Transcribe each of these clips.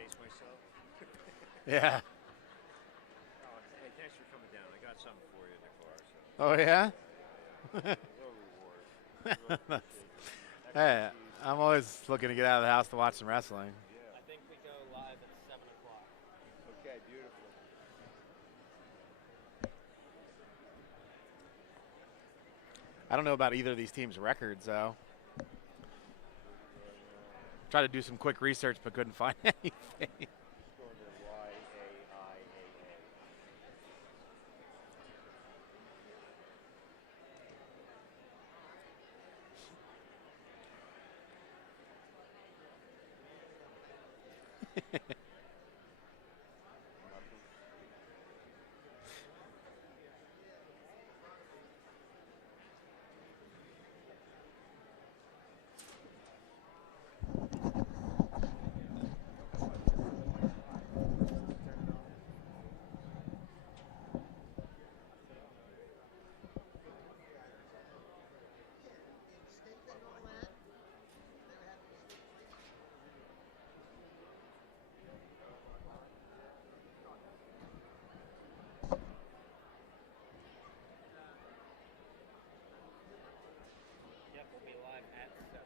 pace myself. Yeah. Oh, hey, thanks for coming down. I got something for you in the car. So. Oh, yeah? Yeah. A little reward. Really appreciate it. Hey, Expertise. I'm always looking to get out of the house to watch some wrestling. Yeah. I think we go live at 7 o'clock. Okay, beautiful. I don't know about either of these teams' records, though. Tried to do some quick research, but couldn't find anything. Just going to YAIAA. Nothing. Yep, we'll be live at 7.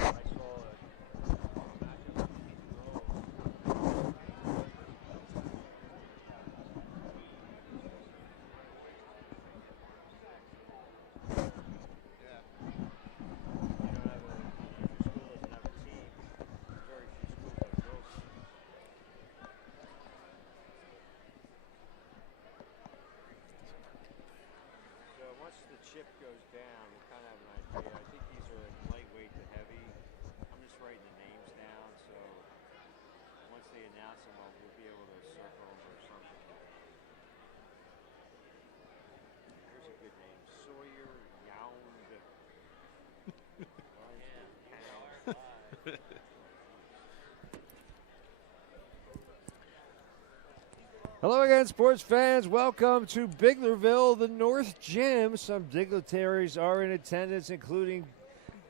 I saw a matchup of Pete Rose. Yeah. You don't have if your school doesn't have a team, very few schools have girls teams. So once the chip goes down, we'll kind of have an idea. I think these are lightweight to heavy. I'm just writing the names down, so once they announce them, we'll be able to circle them or something. Here's a good name, Sawyer Yound. Hello again, sports fans. Welcome to Biglerville, the North Gym. Some dignitaries are in attendance, including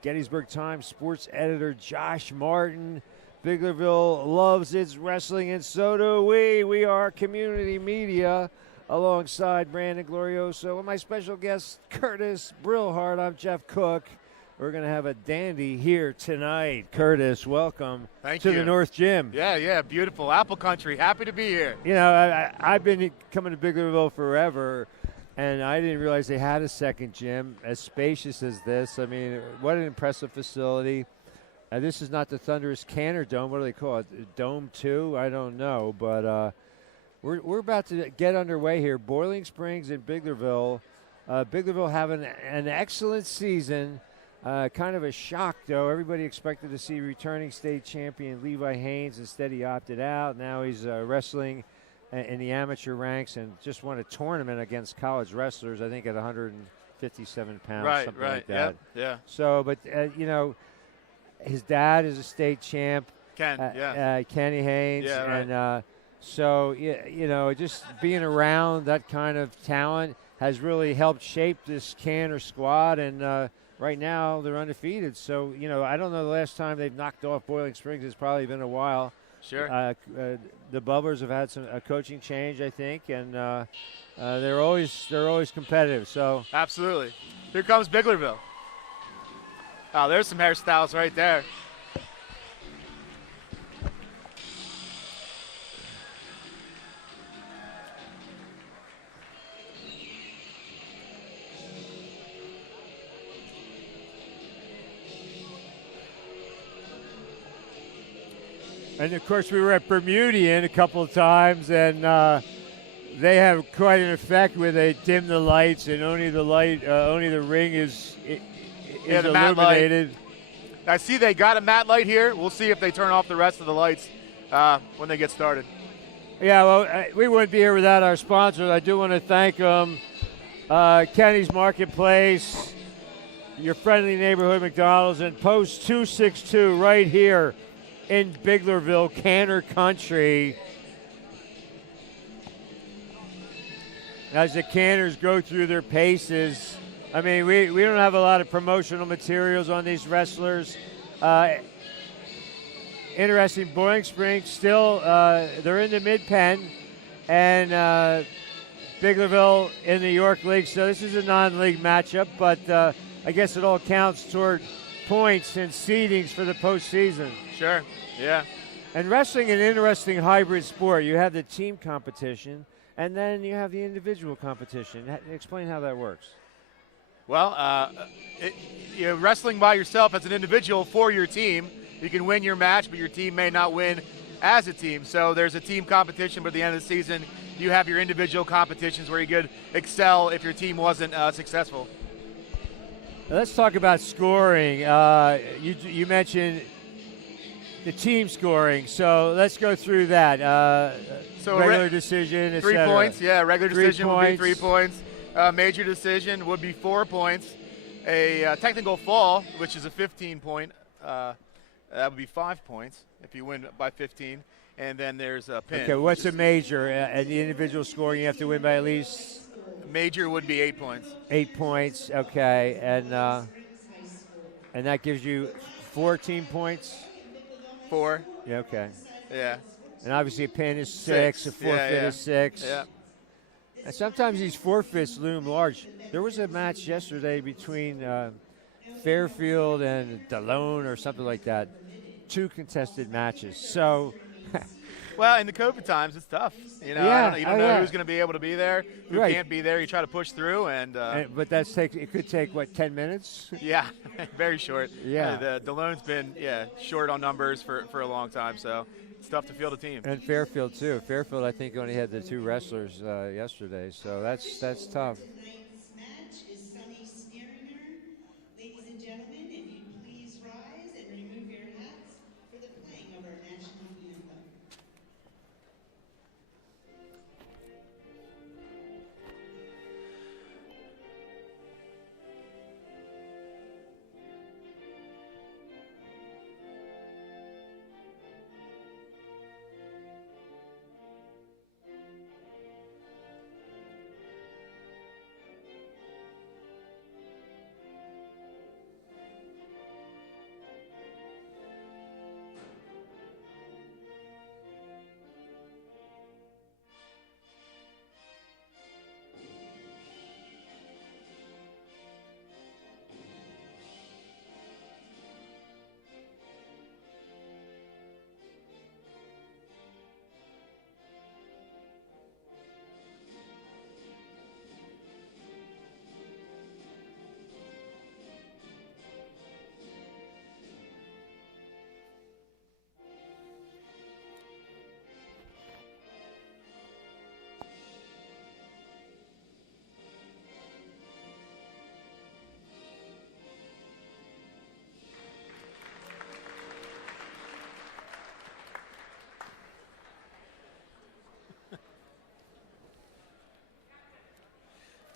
Gettysburg Times sports editor Josh Martin. Biglerville loves its wrestling, and so do we. We are community media alongside Brandon Glorioso and my special guest, Curtis Brillhart. I'm Jeff Cook. We're going to have a dandy here tonight. Curtis, welcome Thank to you. the North Gym. Yeah, beautiful. Apple Country. Happy to be here. You know, I've been coming to Biglerville forever, and I didn't realize they had a second gym as spacious as this. I mean, what an impressive facility. This is not the Thunderous Canner Dome. What do they call it? Dome 2? I don't know. But we're about to get underway here. Boiling Springs in Biglerville Biglerville having an excellent season. Kind of a shock, though. Everybody expected to see returning state champion Levi Haynes. Instead, he opted out. Now he's wrestling in the amateur ranks and just won a tournament against college wrestlers, I think at 157 pounds, something like that. Yep. Yeah. So, but, his dad is a state champ. Kenny Haynes. Yeah, right. And so, just being around that kind of talent has really helped shape this Canner squad. And right now they're undefeated. So, I don't know the last time they've knocked off Boiling Springs. It's probably been a while. Sure. The Bubblers have had a coaching change, I think, and they're always competitive. So Absolutely. Here comes Biglerville. Oh, there's some hairstyles right there. And, of course, we were at Bermudian a couple of times, and they have quite an effect where they dim the lights, and only the ring is The matte illuminated. I see they got a matte light here. We'll see if they turn off the rest of the lights when they get started. Yeah, well, we wouldn't be here without our sponsors. I do want to thank them. Kenny's Marketplace, your friendly neighborhood McDonald's, and Post 262 right here in Biglerville, Canner Country. As the Canners go through their paces, I mean, we don't have a lot of promotional materials on these wrestlers. Interesting, Boiling Springs still, they're in the mid-pen, and Biglerville in the York League. So this is a non-league matchup, but I guess it all counts toward points and seedings for the postseason. Sure, yeah. And wrestling an interesting hybrid sport. You have the team competition, and then you have the individual competition. Explain how that works. Well, you're wrestling by yourself as an individual for your team. You can win your match, but your team may not win as a team. So there's a team competition, but at the end of the season, you have your individual competitions where you could excel if your team wasn't successful. Let's talk about scoring. You mentioned the team scoring, so let's go through that. Regular decision, et 3 cetera. points, yeah. Regular 3 decision would be 3 points. points. Major decision would be 4 points. A technical fall, which is a 15-point, that would be 5 points if you win by 15. And then there's a pin. Okay, what's a major? And the individual scoring, you have to win by at least? Major would be 8 points. 8 points, okay. And that gives you 14 points? 4. Yeah, okay. Yeah. And obviously a pin is 6, a forfeit is 6. Yeah. And sometimes these forfeits loom large. There was a match yesterday between Fairfield and Delone or something like that. 2 contested matches. So, well, in the COVID times, it's tough. You know, Yeah, you don't know who's going to be able to be there, who Right. can't be there. You try to push through, but it could take what, 10 minutes? yeah, very short. Yeah. The Delone's been short on numbers for a long time, so it's tough to field a team. And Fairfield too. Fairfield, I think, only had the 2 wrestlers yesterday, so that's tough. Tonight's match is Sonny Sneeringer. Ladies and gentlemen, if you please rise and remove your hats for the playing of our national anthem.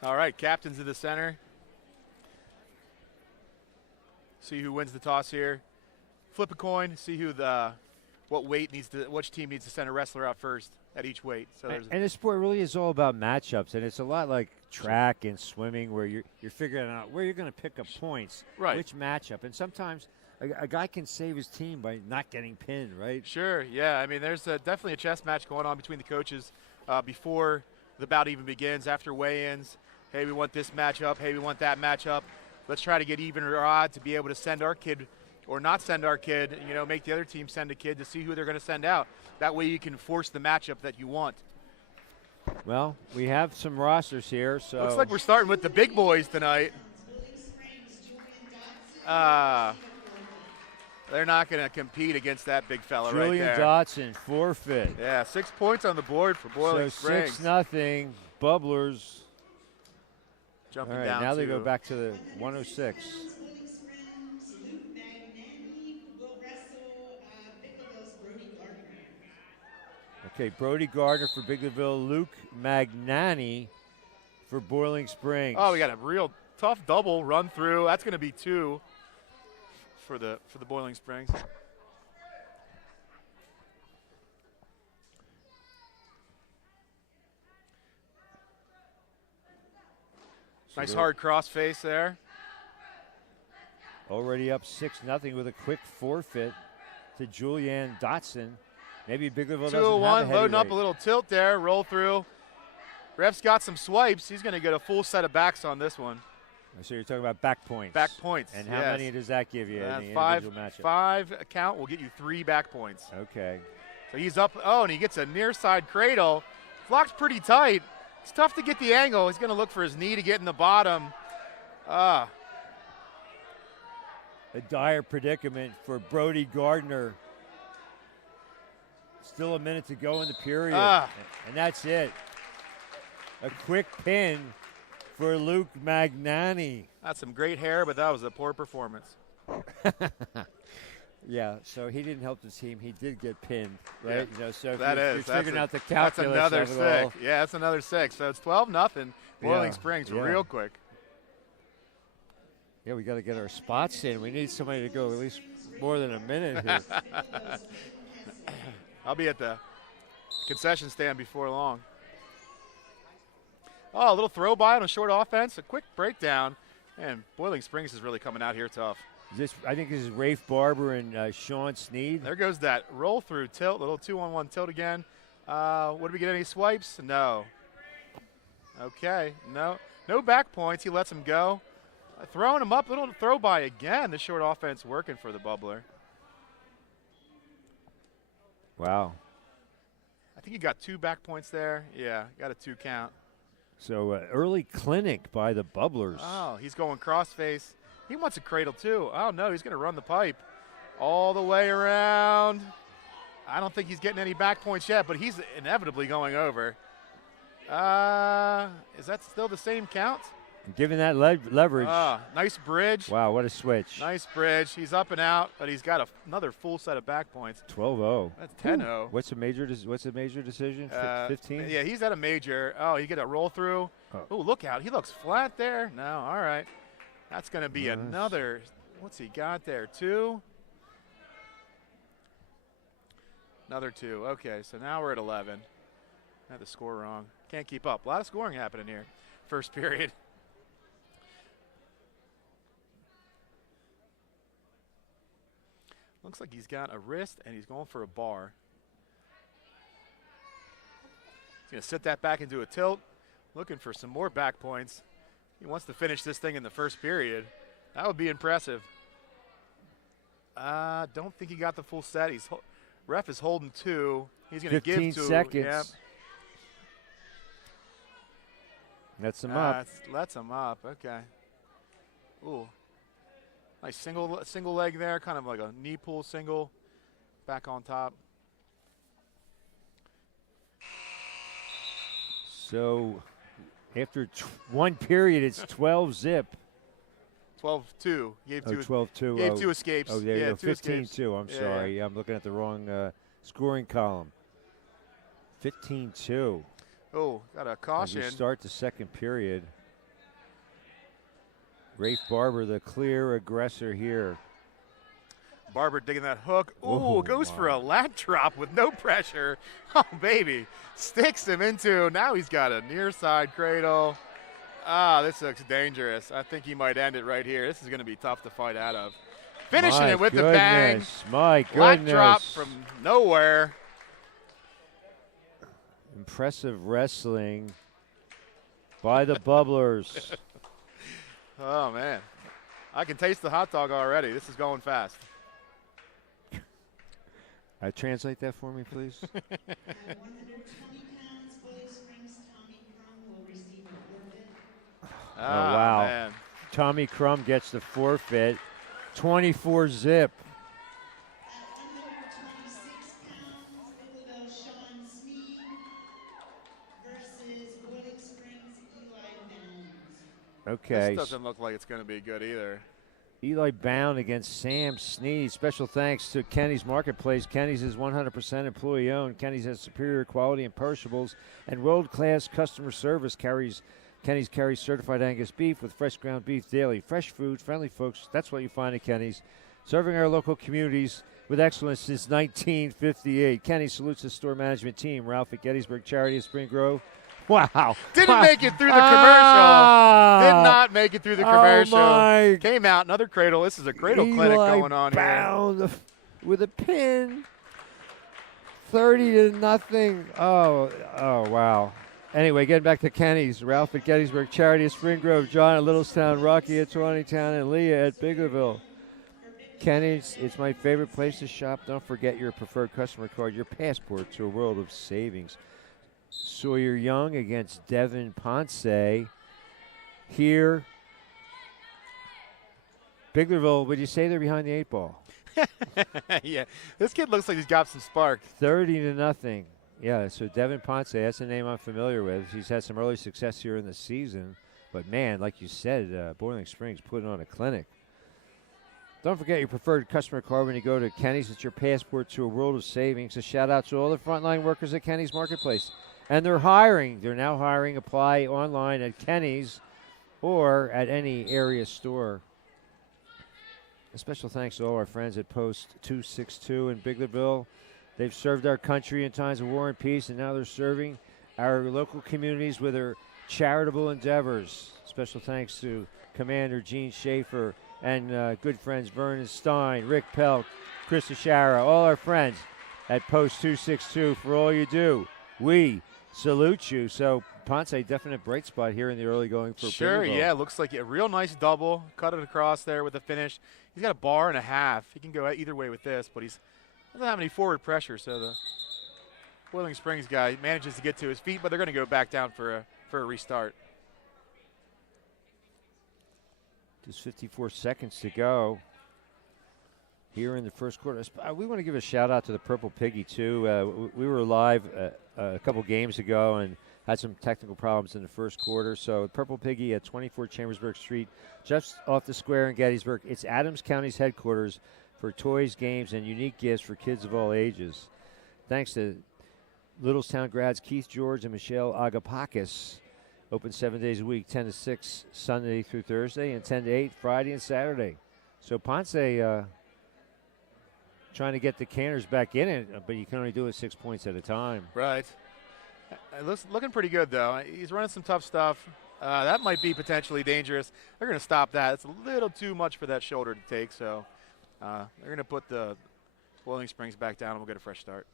All right, captains in the center. See who wins the toss here. Flip a coin. See who which team needs to send a wrestler out first at each weight. So and this sport really is all about matchups, and it's a lot like track and swimming, where you're figuring out where you're going to pick up points, right? Which matchup, and sometimes a guy can save his team by not getting pinned, right? Sure. Yeah. I mean, there's definitely a chess match going on between the coaches before the bout even begins. After weigh-ins, hey, we want this matchup. Hey, we want that matchup. Let's try to get even or odd to be able to send our kid or not send our kid, make the other team send a kid to see who they're going to send out. That way you can force the matchup that you want. Well, we have some rosters here. So looks like we're starting with the big boys tonight. They're not going to compete against that big fella right there. Julian Dotson, forfeit. Yeah, 6 points on the board for Boiling Springs. 6-0, Bubblers. Jumping All right, down now to they go back to the 106. Okay, Brody Gardner for Biglerville, Luke Magnani for Boiling Springs. Oh, we got a real tough double run through. That's going to be 2 for the Boiling Springs. Nice hard cross face there. Already up 6-0 with a quick forfeit to Julian Dotson. Maybe Biglerville doesn't have a 201, loading up heavyweight. a little tilt there, roll through. Ref's got some swipes. He's going to get a full set of backs on this one. So you're talking about back points. Back points, And how yes. many does that give you in the five, individual matchup? 5 count will get you 3 back points. Okay. So he's up, and he gets a near side cradle. Block's pretty tight. It's tough to get the angle. He's going to look for his knee to get in the bottom. A dire predicament for Brody Gardner. Still a minute to go in the period. And that's it. A quick pin for Luke Magnani. That's some great hair, but that was a poor performance. Yeah, so he didn't help the team. He did get pinned, right? Yeah. So if That you're is. figuring out the That's calculus another of it all. 6. Yeah, that's another 6. So it's 12-0. Boiling Yeah, Springs yeah. real quick. Yeah, we got to get our spots in. We need somebody to go at least more than a minute here. I'll be at the concession stand before long. Oh, a little throw by on a short offense, a quick breakdown. And Boiling Springs is really coming out here tough. I think this is Rafe Barber and Sean Sneed. There goes that roll through tilt, little 2-on-1 tilt again. What did we get? Any swipes? No. Okay, no back points. He lets him go. Throwing him up, little throw by again. The short offense working for the bubbler. Wow. I think he got 2 back points there. Yeah, got a 2 count. So early clinic by the Bubblers. Oh, he's going crossface. He wants a cradle too. Oh no, he's going to run the pipe all the way around. I don't think he's getting any back points yet, but he's inevitably going over. Is that still the same count? Giving that leverage. Nice bridge. Wow, what a switch. Nice bridge. He's up and out, but he's got another full set of back points. 12-0. That's 10-0. What's a major decision? 15? Yeah, he's at a major. Oh, you get a roll through. Oh, look out. He looks flat there. No, all right. That's going to be another. What's he got there? 2? Another 2. Okay, so now we're at 11. I had the score wrong. Can't keep up. A lot of scoring happening here. First period. Looks like he's got a wrist and he's going for a bar. He's going to sit that back into a tilt, looking for some more back points. He wants to finish this thing in the first period. That would be impressive. Don't think he got the full set. Ref is holding 2. He's going to give 2. 15 seconds. Yep. Lets him up. Lets him up. Okay. Ooh. Nice single leg there, kind of like a knee pull single. Back on top. So after one period, it's 12-zip. 12-2. Gave 2. 12-2. Gave 2 escapes. Oh, there you go. 15-2. I'm sorry. I'm looking at the wrong scoring column. 15-2. Oh, got a caution. As we start the second period. Rafe Barber, the clear aggressor here. Barber digging that hook. Ooh, Oh, goes for wow. a lat drop with no pressure. Oh, baby. Sticks him into, now he's got a near side cradle. Ah, this looks dangerous. I think he might end it right here. This is going to be tough to fight out of. Finishing My it with the bang. goodness, my goodness. Lat drop from nowhere. Impressive wrestling by the Bubblers. Oh, man. I can taste the hot dog already. This is going fast. Translate that for me, please. At 120 pounds, Willow Springs Tommy Crum will receive a forfeit. Ah, wow. man. Tommy Crum gets the forfeit. 24 zip. At 126 pounds, Biglerville Sean Sneed versus Boiling Springs Eli Bounds. Okay. This doesn't look like it's going to be good either. Eli Bound against Sam Sneed. Special thanks to Kenny's Marketplace. Kenny's is 100% employee owned. Kenny's has superior quality and perishables and world-class customer service. Kenny's carries certified Angus beef with fresh ground beef daily. Fresh food, friendly folks. That's what you find at Kenny's. Serving our local communities with excellence since 1958. Kenny salutes the store management team. Ralph at Gettysburg Charity of Spring Grove. Wow. Didn't make it through the commercial. Did not make it through the commercial. my. Came out another cradle. This is a cradle clinic Eli going on here. Bound with a pin. 30-0. Oh, wow. Anyway, getting back to Kenny's. Ralph at Gettysburg Charity of Spring Grove. John at Littlestown. Rocky at Tawnytown. And Leah at Biglerville. Kenny's, it's my favorite place to shop. Don't forget your preferred customer card, your passport to a world of savings. Sawyer Young against Devin Ponce. Here, Biglerville, would you say they're behind the 8 ball? Yeah, this kid looks like he's got some spark. 30-0. Yeah, so Devin Ponce, that's a name I'm familiar with. He's had some early success here in the season. But, man, like you said, Boiling Springs putting on a clinic. Don't forget your preferred customer card when you go to Kenny's. It's your passport to a world of savings. A shout-out to all the frontline workers at Kenny's Marketplace. And they're hiring. They're now hiring. Apply online at Kenny's or at any area store. A special thanks to all our friends at Post 262 in Biglerville. They've served our country in times of war and peace, and now they're serving our local communities with their charitable endeavors. Special thanks to Commander Gene Schaefer and good friends Vernon Stein, Rick Pelt, Chris Ashara, all our friends at Post 262 for all you do. We salute you. So Ponce, definite bright spot here in the early going for Sure, Biglerville. yeah, looks like a real nice double. Cut it across there with a finish. He's got a bar and a half. He can go either way with this, but he doesn't have any forward pressure, so the Boiling Springs guy manages to get to his feet, but they're going to go back down for a restart. Just 54 seconds to go here in the first quarter. We want to give a shout-out to the Purple Piggy, too. We were live a couple games ago and had some technical problems in the first quarter. So Purple Piggy at 24 Chambersburg Street, just off the square in Gettysburg. It's Adams County's headquarters for toys, games, and unique gifts for kids of all ages. Thanks to Littlestown grads Keith George and Michelle Agapakis. Open 7 days a week, 10 to 6 Sunday through Thursday, and 10 to 8 Friday and Saturday. So Ponce trying to get the Canners back in it, but you can only do it 6 points at a time. Right. Looking pretty good, though. He's running some tough stuff. That might be potentially dangerous. They're going to stop that. It's a little too much for that shoulder to take, so they're going to put the Boiling Springs back down, and we'll get a fresh start.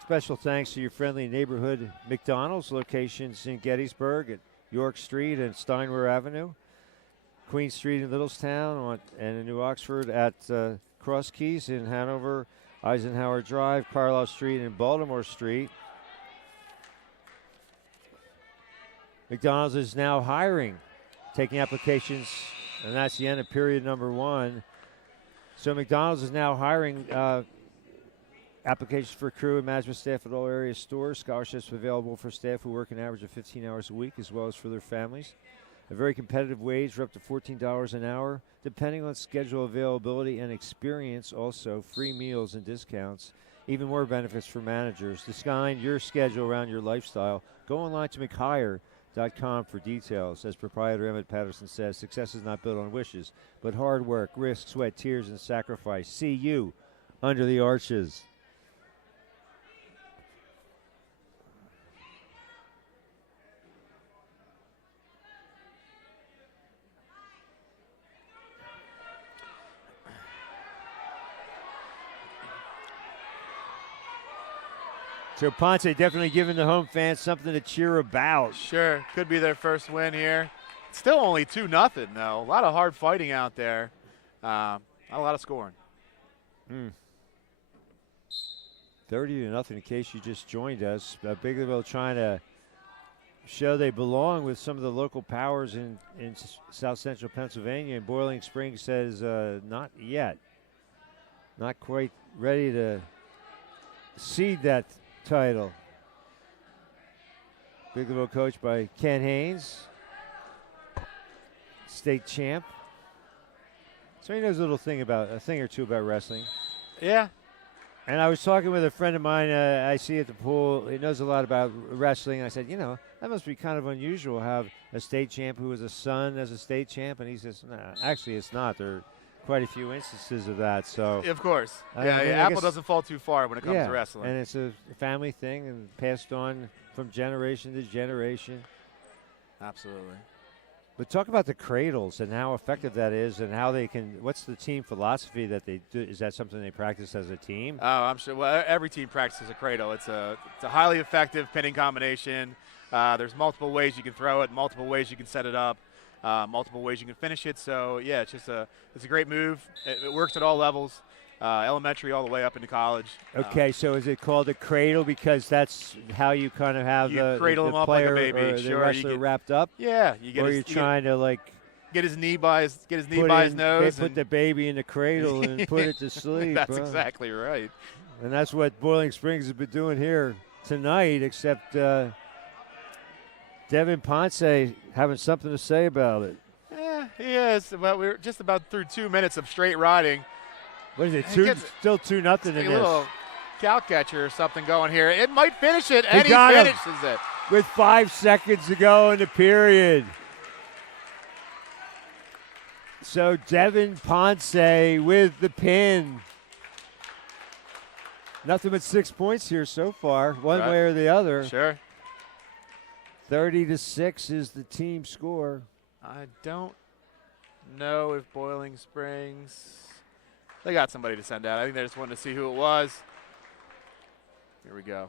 Special thanks to your friendly neighborhood McDonald's locations in Gettysburg at York Street and Steinwehr Avenue, Queen Street in Littlestown, and in New Oxford at Cross Keys in Hanover, Eisenhower Drive, Carlisle Street, and Baltimore Street. McDonald's is now hiring, taking applications, and that's the end of period number 1. So McDonald's is now hiring applications for crew and management staff at all area stores. Scholarships available for staff who work an average of 15 hours a week, as well as for their families. A very competitive wage for up to $14 an hour, depending on schedule availability and experience. Also, free meals and discounts. even more benefits for managers. Design your schedule around your lifestyle. Go online to McHire.com for details. As proprietor Emmett Patterson says, success is not built on wishes, but hard work, risk, sweat, tears, and sacrifice. See you under the arches. So Ponce definitely giving the home fans something to cheer about. Sure, could be their first win here. Still only 2-0 though. A lot of hard fighting out there. Not a lot of scoring. 30-0 in case you just joined us. Biglerville trying to show they belong with some of the local powers in South Central Pennsylvania. And Boiling Springs says not yet. Not quite ready to cede that title. Biglerville coached by Ken Haynes, state champ. So he knows a thing or two about wrestling. Yeah. And I was talking with a friend of mine I see at the pool. He knows a lot about wrestling. I said, that must be kind of unusual to have a state champ who was a son as a state champ. And he says, nah, actually it's not. There are quite a few instances of that. So Of course. I mean, I Apple guess- doesn't fall too far when it comes to wrestling. And it's a family thing and passed on from generation to generation. Absolutely. But talk about the cradles and how effective that is and how they can – what's the team philosophy that they do? Is that something they practice as a team? Oh, I'm sure. Well, every team practices a cradle. It's a highly effective pinning combination. There's multiple ways you can throw it, multiple ways you can set it up, multiple ways you can finish it. So yeah, it's a great move. It works at all levels, elementary all the way up into college. Okay, so is it called a cradle because that's how you kind of have You the cradle him up like a player baby, or the sure, you wrestler get- wrapped up? Yeah, you get Or his, you're you get- trying to like get his knee by his put nose. They put the baby in the cradle and put it to sleep. That's huh? exactly right. And that's what Boiling Springs has been doing here tonight, except Devin Ponce having something to say about it. Yeah, he is. Well, we're just about through 2 minutes of straight riding. What is it? He gets- Still 2-0 in A this. little cow catcher or something going here. It might finish it, He and he got him. finishes it. With 5 seconds to go in the period. So Devin Ponce with the pin. Nothing but 6 points here so far, one Right. way or the other. Sure. 30-6 is the team score. I don't know if Boiling Springs. They got somebody to send out. I think they just wanted to see who it was. Here we go.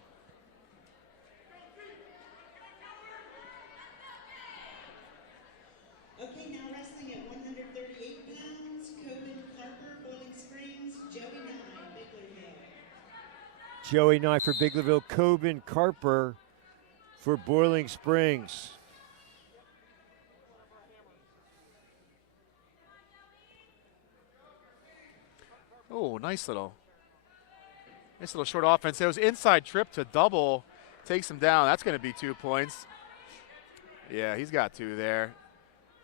Okay, now wrestling at 138 pounds, Coben Carper, Boiling Springs, Joey Nye, Biglerville. Joey Nye for Biglerville, Coben Carper for Boiling Springs. Oh, nice little short offense. It was inside trip to double, takes him down. That's going to be 2 points. Yeah, he's got 2 there.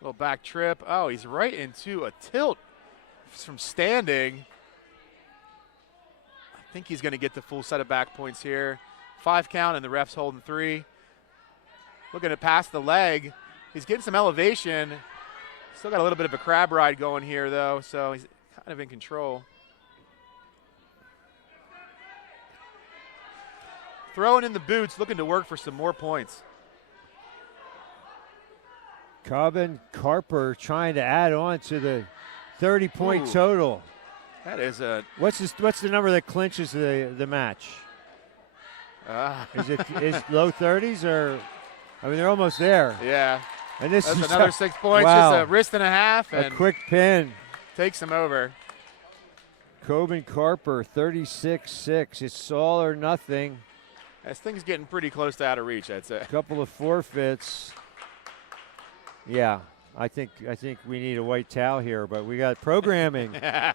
Little back trip. Oh, he's right into a tilt from standing. I think he's going to get the full set of back points here. 5 count, and the ref's holding 3. Looking to pass the leg. He's getting some elevation. Still got a little bit of a crab ride going here, though, so he's kind of in control. Throwing in the boots, looking to work for some more points. Coben Carper trying to add on to the 30-point Ooh. total. That is a What's the number that clinches the match? Is low 30s or? I mean, they're almost there. yeah. And this That's is another 6 points. Wow. Just a wrist and a half, a and quick pin. takes him over. Coben Carper, 36-6. It's all or nothing. This thing's getting pretty close to out of reach, I'd say. Couple of forfeits. Yeah, I think we need a white towel here, but we got programming. Now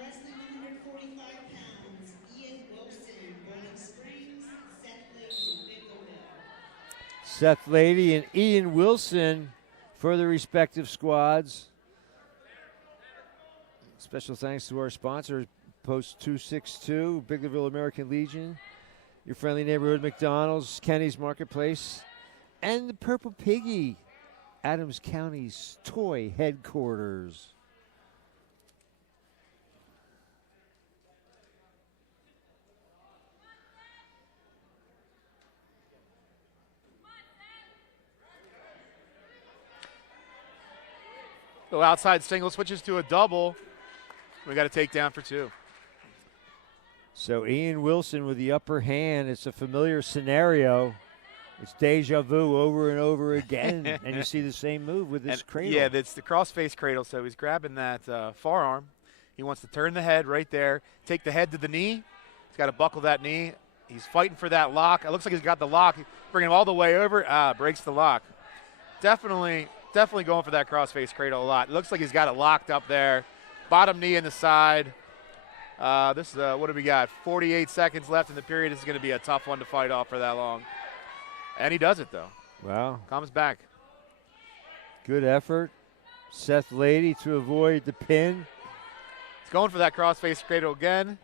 wrestling 145 pounds, Ian Wilson, Boiling Springs, Seth Layton, Biglerville. Seth Lady and Ian Wilson for the respective squads. Special thanks to our sponsors, Post 262, Biglerville American Legion, your friendly neighborhood McDonald's, Kenny's Marketplace, and the Purple Piggy, Adams County's toy headquarters. So outside single switches to a double. We got to take down for 2. So Ian Wilson with the upper hand. It's a familiar scenario. It's deja vu over and over again. And you see the same move with this cradle. Yeah, it's the cross-face cradle. So he's grabbing that forearm. He wants to turn the head right there, take the head to the knee. He's got to buckle that knee. He's fighting for that lock. It looks like he's got the lock. Bringing him all the way over. Breaks the lock. Definitely going for that cross-face cradle a lot. It looks like he's got it locked up there. Bottom knee in the side. This is, what do we got? 48 seconds left in the period. This is going to be a tough one to fight off for that long. And he does it, though. Wow. Comes back. Good effort. Seth Lady to avoid the pin. He's going for that cross-face cradle again.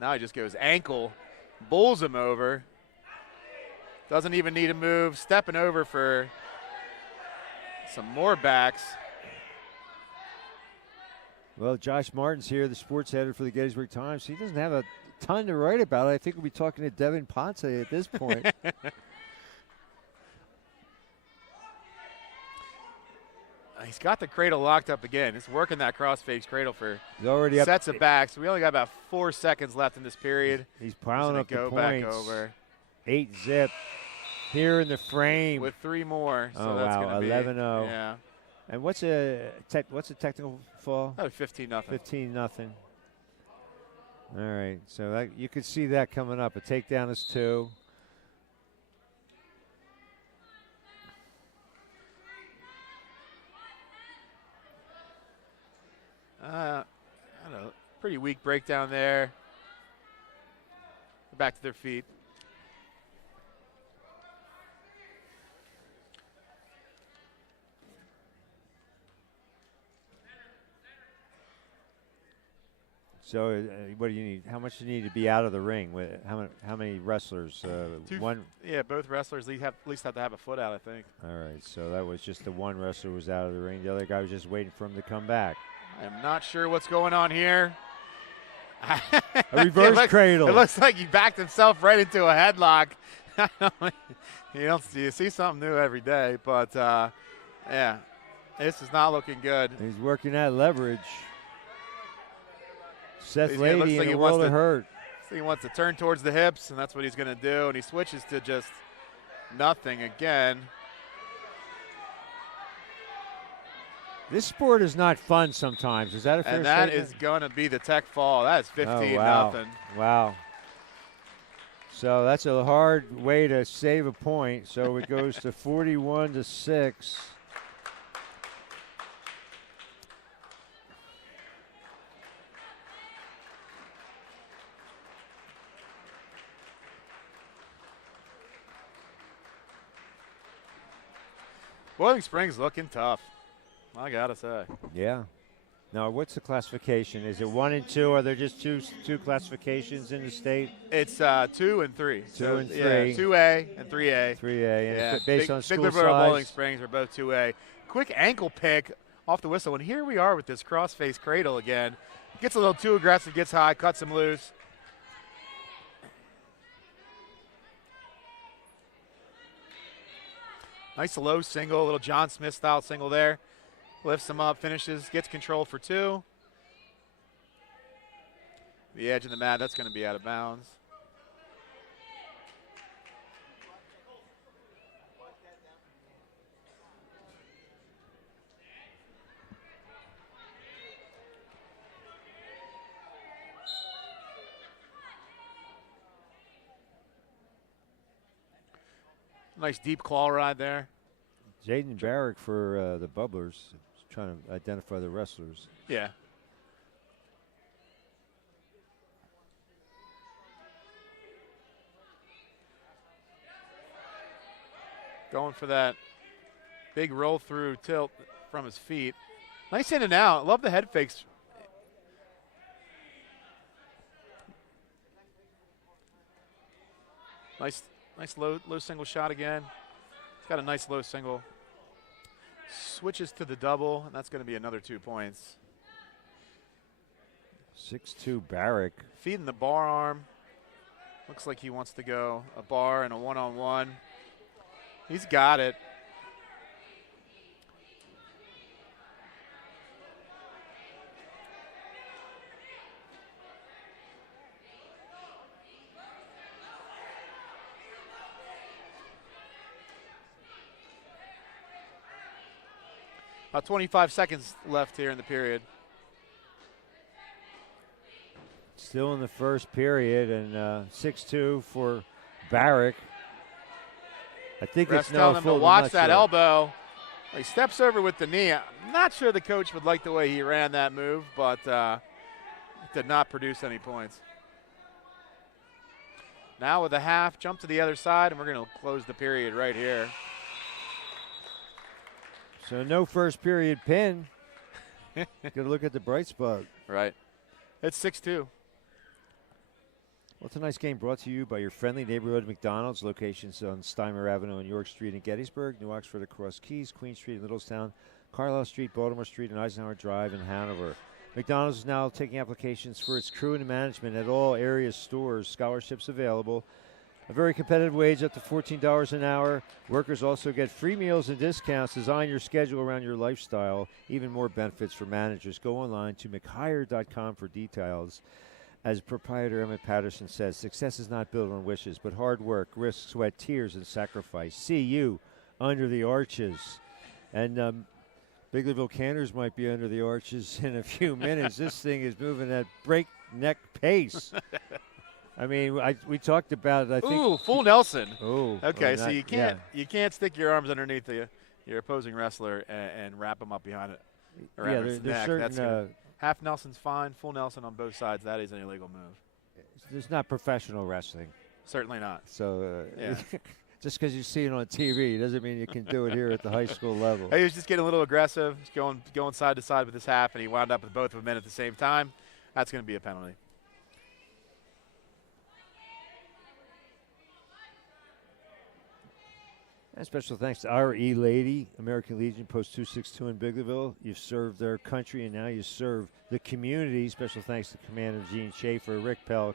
Now he just goes ankle. Bulls him over. Doesn't even need to move. Stepping over for some more backs. Well, Josh Martin's here, the sports editor for the Gettysburg Times. He doesn't have a ton to write about. I think we'll be talking to Devin Ponce at this point. He's got the cradle locked up again. He's working that cross-face cradle for He's already up. sets of backs. We only got about 4 seconds left in this period. He's piling up the go points. back over 8-zip here in the frame. with 3 more. So Oh, that's wow, going to be 11-0. Yeah, And what's a technical fall? oh, 15-0. 15-0. All right, so that, you could see that coming up. A takedown is 2. I don't know. Pretty weak breakdown there. Back to their feet. So what do you need? How much do you need to be out of the ring? How many wrestlers? One. Yeah, both wrestlers at least have to have a foot out, I think. All right, so that was just the one wrestler was out of the ring. The other guy was just waiting for him to come back. I'm not sure what's going on here. A reverse cradle. It looks like he backed himself right into a headlock. You see something new every day, but yeah, this is not looking good. He's working that leverage. Seth It Lady looks in like a he world wants of hurt. So he wants to turn towards the hips, and that's what he's going to do. And he switches to just nothing again. This sport is not fun sometimes. Is that a fair And that statement? is going to be the tech fall. That is 15-0. wow. Wow. So that's a hard way to save a point. So it goes to 41-6. Boiling Springs looking tough, I got to say. Yeah. Now, what's the classification? Is it 1 and 2? Are there just two classifications in the state? It's 2 and 3. 2 and 3. Yeah, 2A and 3A. 3A. And Yeah, based on school Biglerville or Bowling size. Springs are both 2A. Quick ankle pick off the whistle, and here we are with this cross-face cradle again. Gets a little too aggressive, gets high, cuts him loose. Nice low single, a little John Smith style single there. Lifts him up, finishes, gets control for 2. The edge of the mat, that's going to be out of bounds. Nice deep claw ride there. Jaden Barrick for the Bubblers, trying to identify the wrestlers. Yeah. Going for that big roll through tilt from his feet. Nice in and out. Love the head fakes Nice low single shot again. He's got a nice low single. Switches to the double, and that's going to be another 2 points. 6'2" Barrick. Feeding the bar arm. Looks like he wants to go a bar and a one-on-one. He's got it. About 25 seconds left here in the period. Still in the first period, and 6'2" for Barrick. I think Refs it's no telling him full. to watch that elbow. He steps over with the knee. I'm not sure the coach would like the way he ran that move, but it did not produce any points. Now with a half, jump to the other side, and we're going to close the period right here. So no first period pin. Got to look at the bright spot. Right. It's 6-2. Well, it's a nice game brought to you by your friendly neighborhood McDonald's, locations on Steimer Avenue and York Street in Gettysburg, New Oxford across Keys, Queen Street in Littlestown, Carlisle Street, Baltimore Street, and Eisenhower Drive in Hanover. McDonald's is now taking applications for its crew and management at all area stores. Scholarships available. A very competitive wage, up to $14 an hour. Workers also get free meals and discounts. Design your schedule around your lifestyle. Even more benefits for managers. Go online to mchire.com for details. As proprietor Emmett Patterson says, success is not built on wishes, but hard work, risk, sweat, tears, and sacrifice. See you under the arches. And Biglerville Canners might be under the arches in a few minutes. This thing is moving at breakneck pace. I mean, we talked about it. I think. Ooh, full Nelson. Oh, okay. So you can't stick your arms underneath your opposing wrestler and wrap them up behind it around his neck. Certain, That's half Nelson's fine. Full Nelson on both sides. That is an illegal move. It's not professional wrestling. Certainly not. So yeah. Just because you see it on TV doesn't mean you can do it here at the high school level. He was just getting a little aggressive, just going side to side with his half, and he wound up with both of them in at the same time. That's going to be a penalty. And special thanks to our E-Lady, American Legion, Post 262 in Biglerville. You've served their country, and now you serve the community. Special thanks to Commander Gene Schaefer, Rick Pelk,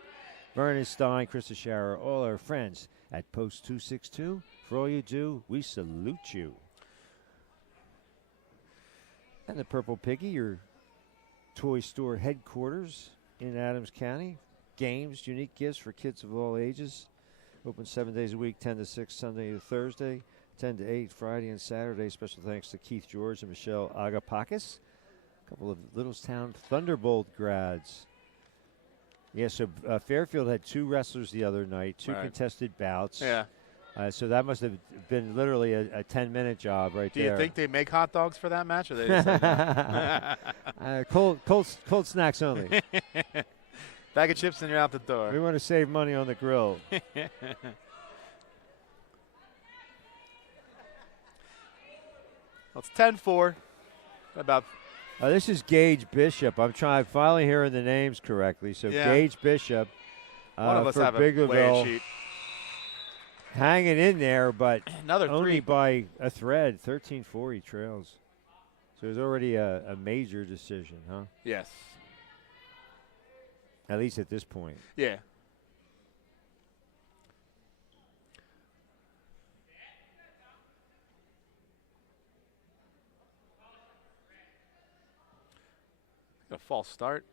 Vernon Stein, Krista Shower, all our friends at Post 262. For all you do, we salute you. And the Purple Piggy, your toy store headquarters in Adams County. Games, unique gifts for kids of all ages. Open 7 days a week, 10 to 6, Sunday to Thursday, 10 to 8, Friday and Saturday. Special thanks to Keith George and Michelle Agapakis. A couple of Littlestown Thunderbolt grads. Yeah, so Fairfield had 2 wrestlers the other night, 2 contested bouts. Yeah. So that must have been literally a 10-minute job right there. Do you think they make hot dogs for that match? Or they just cold snacks only. Bag of chips and you're out the door. We want to save money on the grill. Well, it's 10-4. About. This is Gage Bishop. I'm finally hearing the names correctly. So yeah. Gage Bishop One of us for have Biglerville, a sheet. hanging in there, but Another only 3 by a thread. 13-4 he trails. So it was already a major decision, huh? Yes. At least at this point. Yeah. A false start.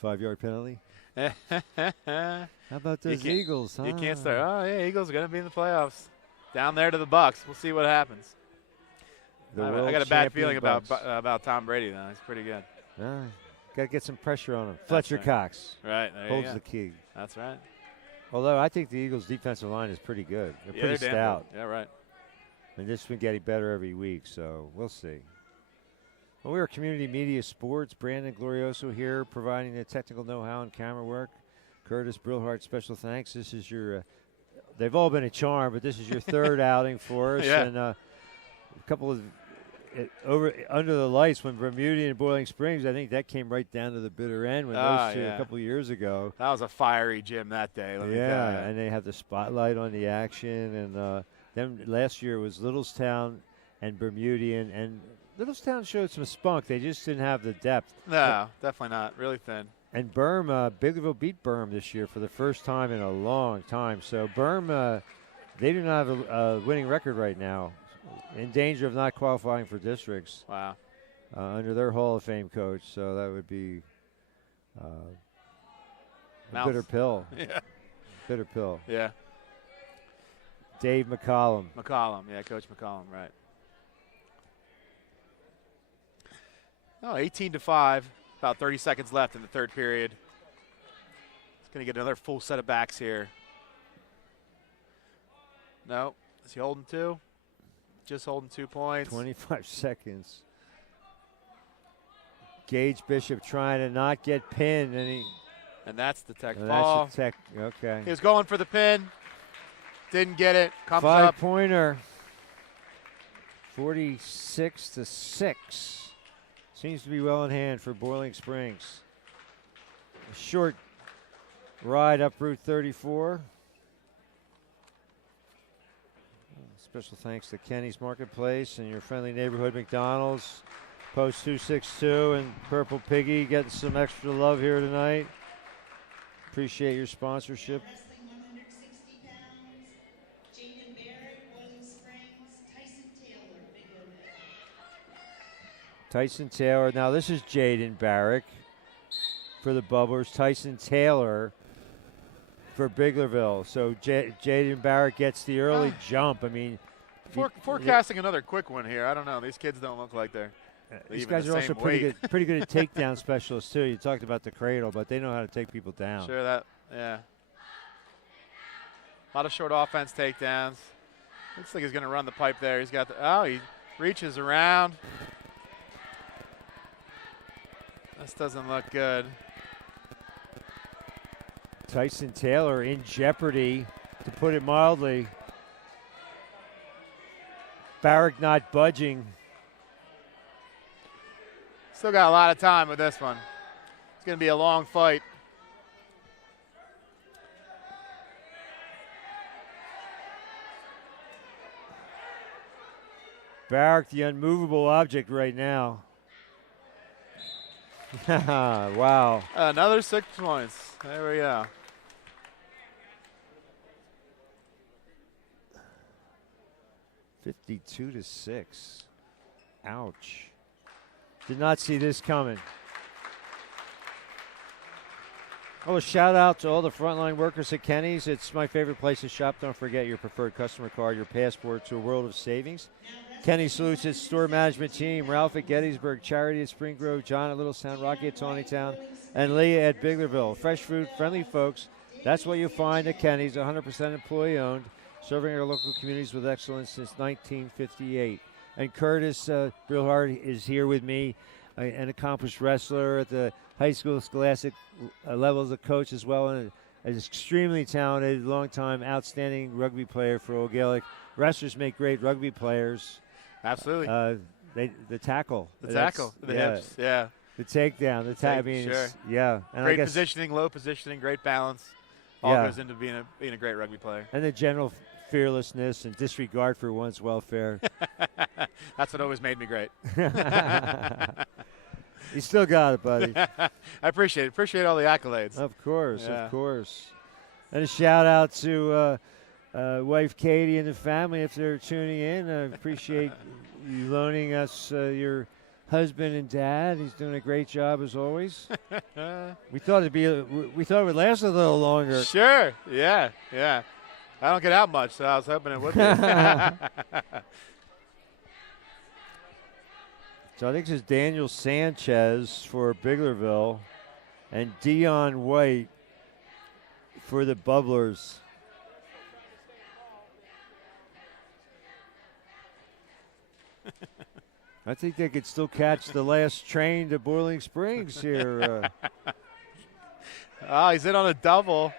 5-yard penalty. How How about those Eagles, huh? You can't start. Oh, yeah, Eagles are going to be in the playoffs. Down there to the Bucks. We'll see what happens. I got a bad feeling about Tom Brady, though. He's pretty good. Got to get some pressure on him. Fletcher right. Cox Right. holds the key. That's right. Although I think the Eagles' defensive line is pretty good. They're pretty damn stout. good. Yeah, right. And this has been getting better every week, so we'll see. Well, we are Community Media Sports. Brandon Glorioso here, providing the technical know-how and camera work. Curtis Brillhart, special thanks. This is your they've all been a charm, but this is your third outing for us. Yeah. And a couple of over under the lights when Bermudian and Boiling Springs. I think that came right down to the bitter end when those two a couple years ago. That was a fiery gym that day. Let me tell you. And they had the spotlight on the action. And then last year was Littlestown and Bermudian, and Littlestown showed some spunk. They just didn't have the depth. No, definitely not. Really thin. And Berm, Biglerville beat Berm this year for the first time in a long time. So Berm, they do not have a winning record right now. In danger of not qualifying for districts. Wow. Under their Hall of Fame coach. So that would be a bitter pill. Yeah. Bitter pill. Yeah. Dave McCollum. Yeah, Coach McCollum, right. Oh, 18-5. About 30 seconds left in the third period. It's going to get another full set of backs here. No. Is he holding two? Just holding 2 points. 25 seconds. Gage Bishop trying to not get pinned, and that's the tech ball. That's the tech. Okay. He was going for the pin. Didn't get it. Comes up. 5-pointer. 46-6. Seems to be well in hand for Boiling Springs. A short ride up Route 34. Special thanks to Kenny's Marketplace and your friendly neighborhood McDonald's. Post 262 and Purple Piggy getting some extra love here tonight. Appreciate your sponsorship. Wrestling 160 pounds, Jaden Barrett, Boiling Springs, Tyson Taylor, Biglerville. Tyson Taylor. Now this is Jaden Barrick for the Bubblers. Tyson Taylor for Biglerville. So Jaden Barrett gets the early jump. I mean, forecasting another quick one here. I don't know. These kids don't look like they're these guys are also pretty good at takedown specialists too. You talked about the cradle, but they know how to take people down. Sure, yeah. A lot of short offense takedowns. Looks like he's going to run the pipe there. He's got he reaches around. This doesn't look good. Tyson Taylor in jeopardy, to put it mildly. Barrick not budging. Still got a lot of time with this one. It's going to be a long fight. Barrick, the unmovable object right now. Wow. Another 6 points. There we go. $52-6. Ouch. Did not see this coming. Oh, a shout out to all the frontline workers at Kenny's. It's my favorite place to shop. Don't forget your preferred customer card, your passport to a world of savings. Kenny salutes its store management team, Ralph at Gettysburg, Charity at Spring Grove, John at Littlestown, Rocky at Tawnytown, and Leah at Biglerville. Fresh food, friendly folks. That's what you'll find at Kenny's, 100% employee-owned, serving our local communities with excellence since 1958. And Curtis Brillhart is here with me, an accomplished wrestler at the high school scholastic level as a coach as well, and an extremely talented, long-time, outstanding rugby player for Old Gaelic. Wrestlers make great rugby players. Absolutely. The tackle. The hips, yeah. The takedown, the tag. I mean, sure. Yeah. And great positioning, low positioning, great balance. All goes into being a great rugby player. And the general fearlessness and disregard for one's welfare. That's what always made me great. You still got it, buddy. I appreciate it. Appreciate all the accolades. Of course, of course. And a shout out to wife Katie and the family if they're tuning in. I appreciate you loaning us your husband and dad. He's doing a great job as always. We thought it would last a little longer. Sure. Yeah. I don't get out much, so I was hoping it would be. So I think this is Daniel Sanchez for Biglerville and Dion White for the Bubblers. I think they could still catch the last train to Boiling Springs here. He's in on a double.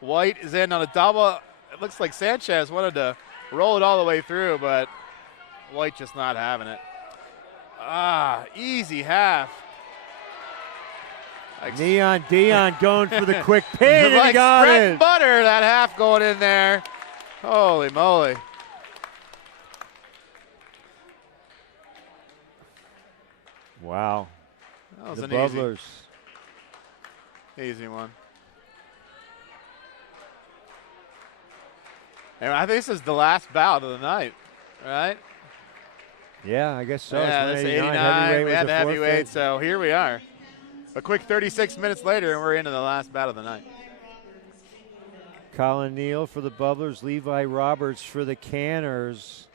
White is in on a double. It looks like Sanchez wanted to roll it all the way through, but White just not having it. Easy half. Neon Dion going for the quick pin, and like he got bread it. and butter, that half going in there. Holy moly. Wow. That was The an Bubblers. easy one. And I think this is the last bout of the night, right? Yeah, I guess so. Yeah, It's that's 189. 89. Heavyweight We was had a the heavyweight, forfeit. so here we are. A quick 36 minutes later, and we're into the last bout of the night. Colin Neal for the Bubblers, Levi Roberts for the Canners.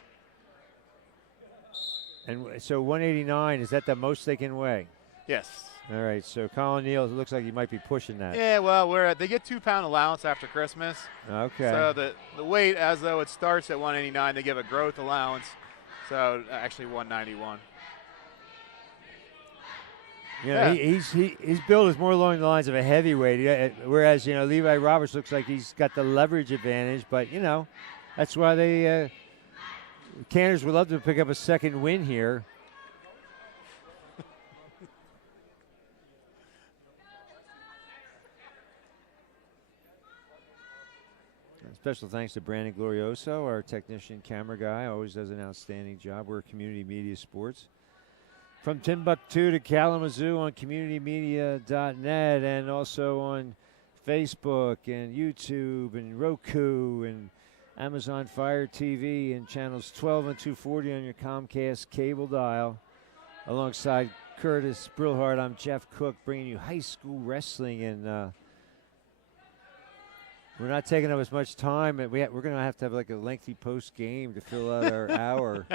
And so 189, is that the most they can weigh? Yes. All right, so Colin Neal, it looks like he might be pushing that. Yeah, well, they get 2 pound allowance after Christmas. Okay. So the weight, as though it starts at 189, they give a growth allowance. So actually 191. Yeah, his build is more along the lines of a heavyweight, whereas Levi Roberts looks like he's got the leverage advantage. But that's why they Canners would love to pick up a second win here. Special thanks to Brandon Glorioso, our technician camera guy, always does an outstanding job. We're Community Media Sports. From Timbuktu to Kalamazoo on communitymedia.net, and also on Facebook and YouTube and Roku and Amazon Fire TV and channels 12 and 240 on your Comcast cable dial. Alongside Curtis Brillhart, I'm Jeff Cook, bringing you high school wrestling, and we're not taking up as much time. We're going to have like a lengthy post game to fill out our hour.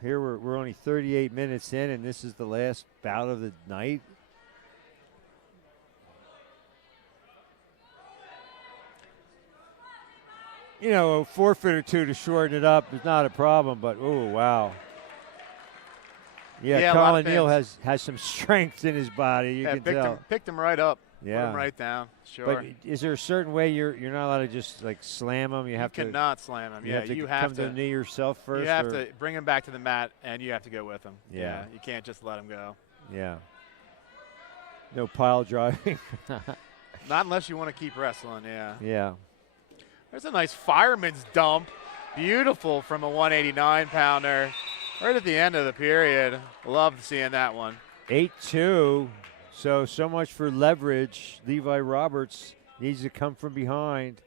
Here we're only 38 minutes in, and this is the last bout of the night. A forfeit or two to shorten it up is not a problem, but oh wow. Yeah, Colin Neal has some strength in his body. You can tell. Picked him right up. Yeah. Put him right down. Sure. But is there a certain way you're not allowed to just like slam him? You cannot slam him. You have to come to the knee yourself first. You have to bring him back to the mat, and you have to go with him. Yeah. You can't just let him go. Yeah. No pile driving. Not unless you want to keep wrestling. Yeah. Yeah. There's a nice fireman's dump. Beautiful from a 189-pounder. Right at the end of the period. Loved seeing that one. 8-2. So much for leverage. Levi Roberts needs to come from behind.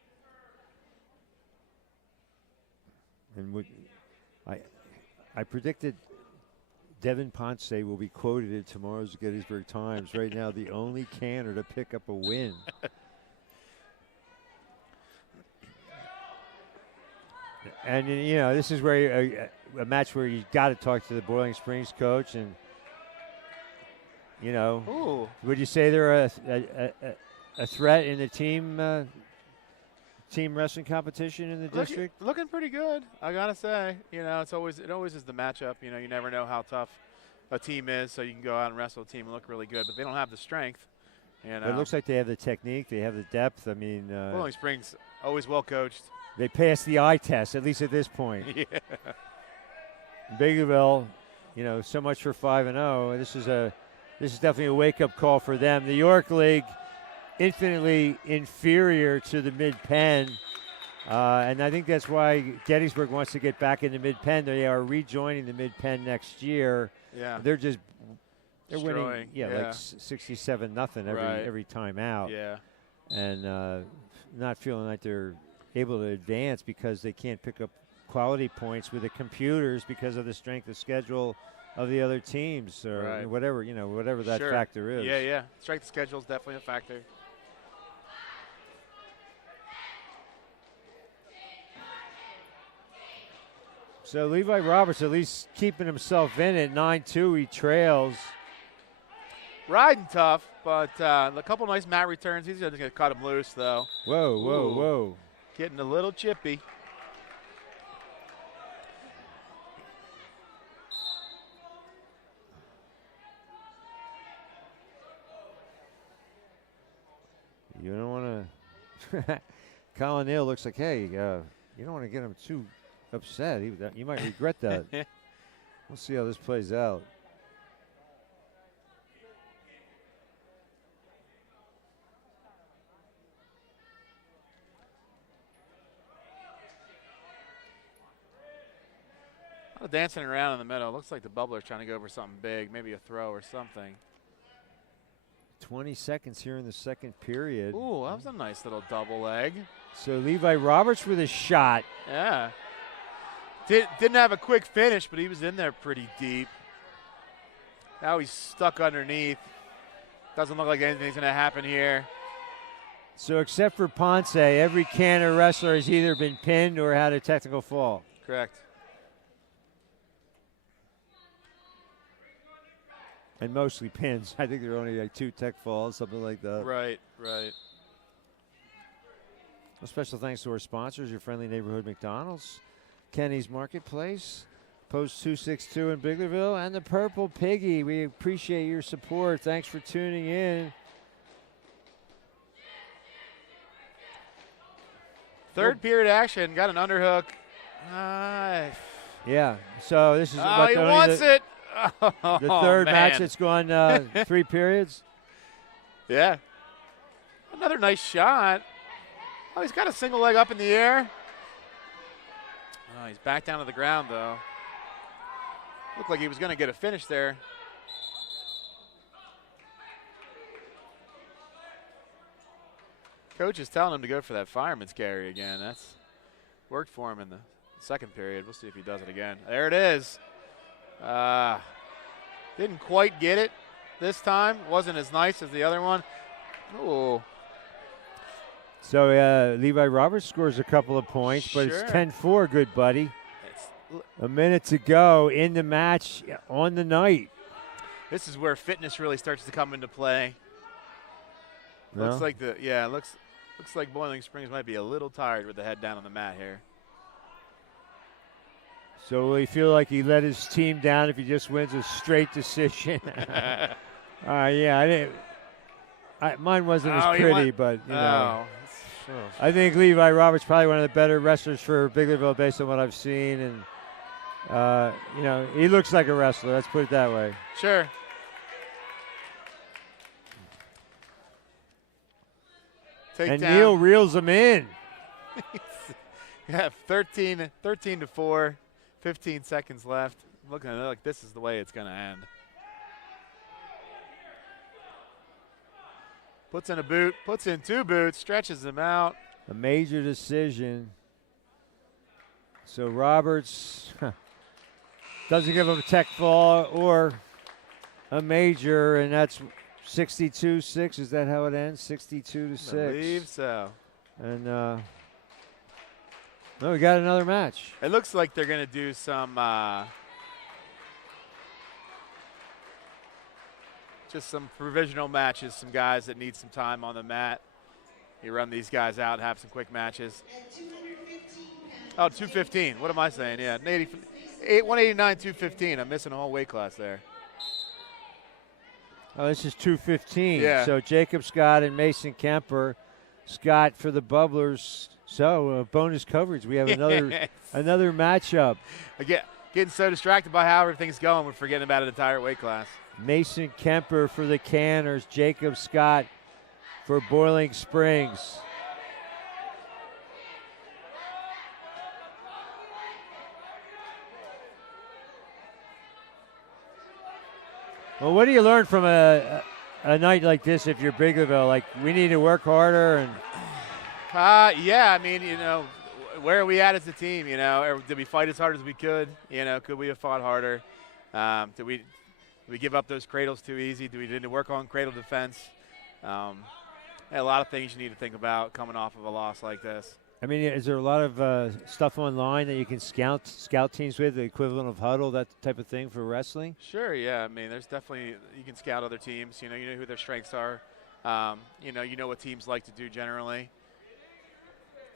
And I predicted Devin Ponce will be quoted in tomorrow's Gettysburg Times. Right now, the only canner to pick up a win. And this is where a match where you got to talk to the Boiling Springs coach, and Ooh. would you say they're a threat in the team wrestling competition in the district? Looking pretty good, I gotta say. It always is the matchup. You never know how tough a team is, so you can go out and wrestle a team and look really good, but they don't have the strength. But it looks like they have the technique, they have the depth. I mean, Bowling Springs always well coached. They passed the eye test, at least at this point. Yeah. Biglerville, so much for 5-0. This is definitely a wake-up call for them. The York League, infinitely inferior to the Mid-Penn. And I think that's why Gettysburg wants to get back in the Mid-Penn. They are rejoining the Mid-Penn next year. Yeah. They're Destroying. winning, like 67-0 every time out. Yeah. And not feeling like they're able to advance because they can't pick up quality points with the computers because of the strength of schedule of the other teams, or whatever that factor is. Yeah. Strength of schedule is definitely a factor. So Levi Roberts at least keeping himself in at 9-2. He trails. Riding tough, but a couple nice mat returns. He's going to cut him loose, though. Whoa. Getting a little chippy. You don't want to. Colin Neal looks like, hey, you don't want to get him too upset. You might regret that. We'll see how this plays out. A lot of dancing around in the middle. Looks like the bubbler's trying to go for something big, maybe a throw or something. 20 seconds here in the second period. Ooh, that was a nice little double leg. So Levi Roberts with a shot. Yeah. Didn't have a quick finish, but he was in there pretty deep. Now he's stuck underneath. Doesn't look like anything's going to happen here. So except for Ponce, every Canner wrestler has either been pinned or had a technical fall. Correct. And mostly pins. I think there are only like 2 tech falls, something like that. Right, right. Well, special thanks to our sponsors, your friendly neighborhood McDonald's, Kenny's Marketplace, Post 262 in Biglerville, and the Purple Piggy. We appreciate your support. Thanks for tuning in. Third period action. Got an underhook. Yeah, so this is he wants it. The third man. match that's gone 3 periods. Yeah. Another nice shot. Oh, he's got a single leg up in the air. Oh, he's back down to the ground, though. Looked like he was going to get a finish there. Coach is telling him to go for that fireman's carry again. That's worked for him in the second period. We'll see if he does it again. There it is. Didn't quite get it this time. Wasn't as nice as the other one. Ooh. So Levi Roberts scores a couple of points, but it's 10-4, good buddy. A minute to go in the match on the night. This is where fitness really starts to come into play. No? Looks like looks like Boiling Springs might be a little tired with the head down on the mat here. So will he feel like he let his team down if he just wins a straight decision? Yeah, I didn't. Mine wasn't as pretty, but you know. I think Levi Roberts probably one of the better wrestlers for Biglerville based on what I've seen, and you know, he looks like a wrestler. Let's put it that way. Sure. And Neal reels him in. Yeah, 13 to 4, 15 seconds left. Looking at it like this is the way it's going to end. Puts in a boot, puts in 2 boots, stretches them out. A major decision. So Roberts doesn't give him a tech fall or a major, and that's 62-6. Is that how it ends? 62-6. I believe so. And we got another match. It looks like they're going to do some just some provisional matches, some guys that need some time on the mat. You run these guys out, have some quick matches. Oh, 215. What am I saying? Yeah, 189, 215. I'm missing a whole weight class there. Oh, this is 215. Yeah. So Jacob Scott and Mason Kemper. Scott for the Bubblers. So bonus coverage. We have another matchup. Again, getting so distracted by how everything's going, we're forgetting about an entire weight class. Mason Kemper for the Canners. Jacob Scott for Boiling Springs. Well, what do you learn from a night like this if you're Biglerville? Like, we need to work harder and. Yeah, I mean, you know, where are we at as a team? You know, did we fight as hard as we could? You know, could we have fought harder? Did we give up those cradles too easy? Do we need to work on cradle defense? A lot of things you need to think about coming off of a loss like this. I mean, is there a lot of stuff online that you can scout teams with, the equivalent of Huddle, that type of thing for wrestling? Sure, yeah. I mean, there's definitely, you can scout other teams. You know who their strengths are. You know what teams like to do generally.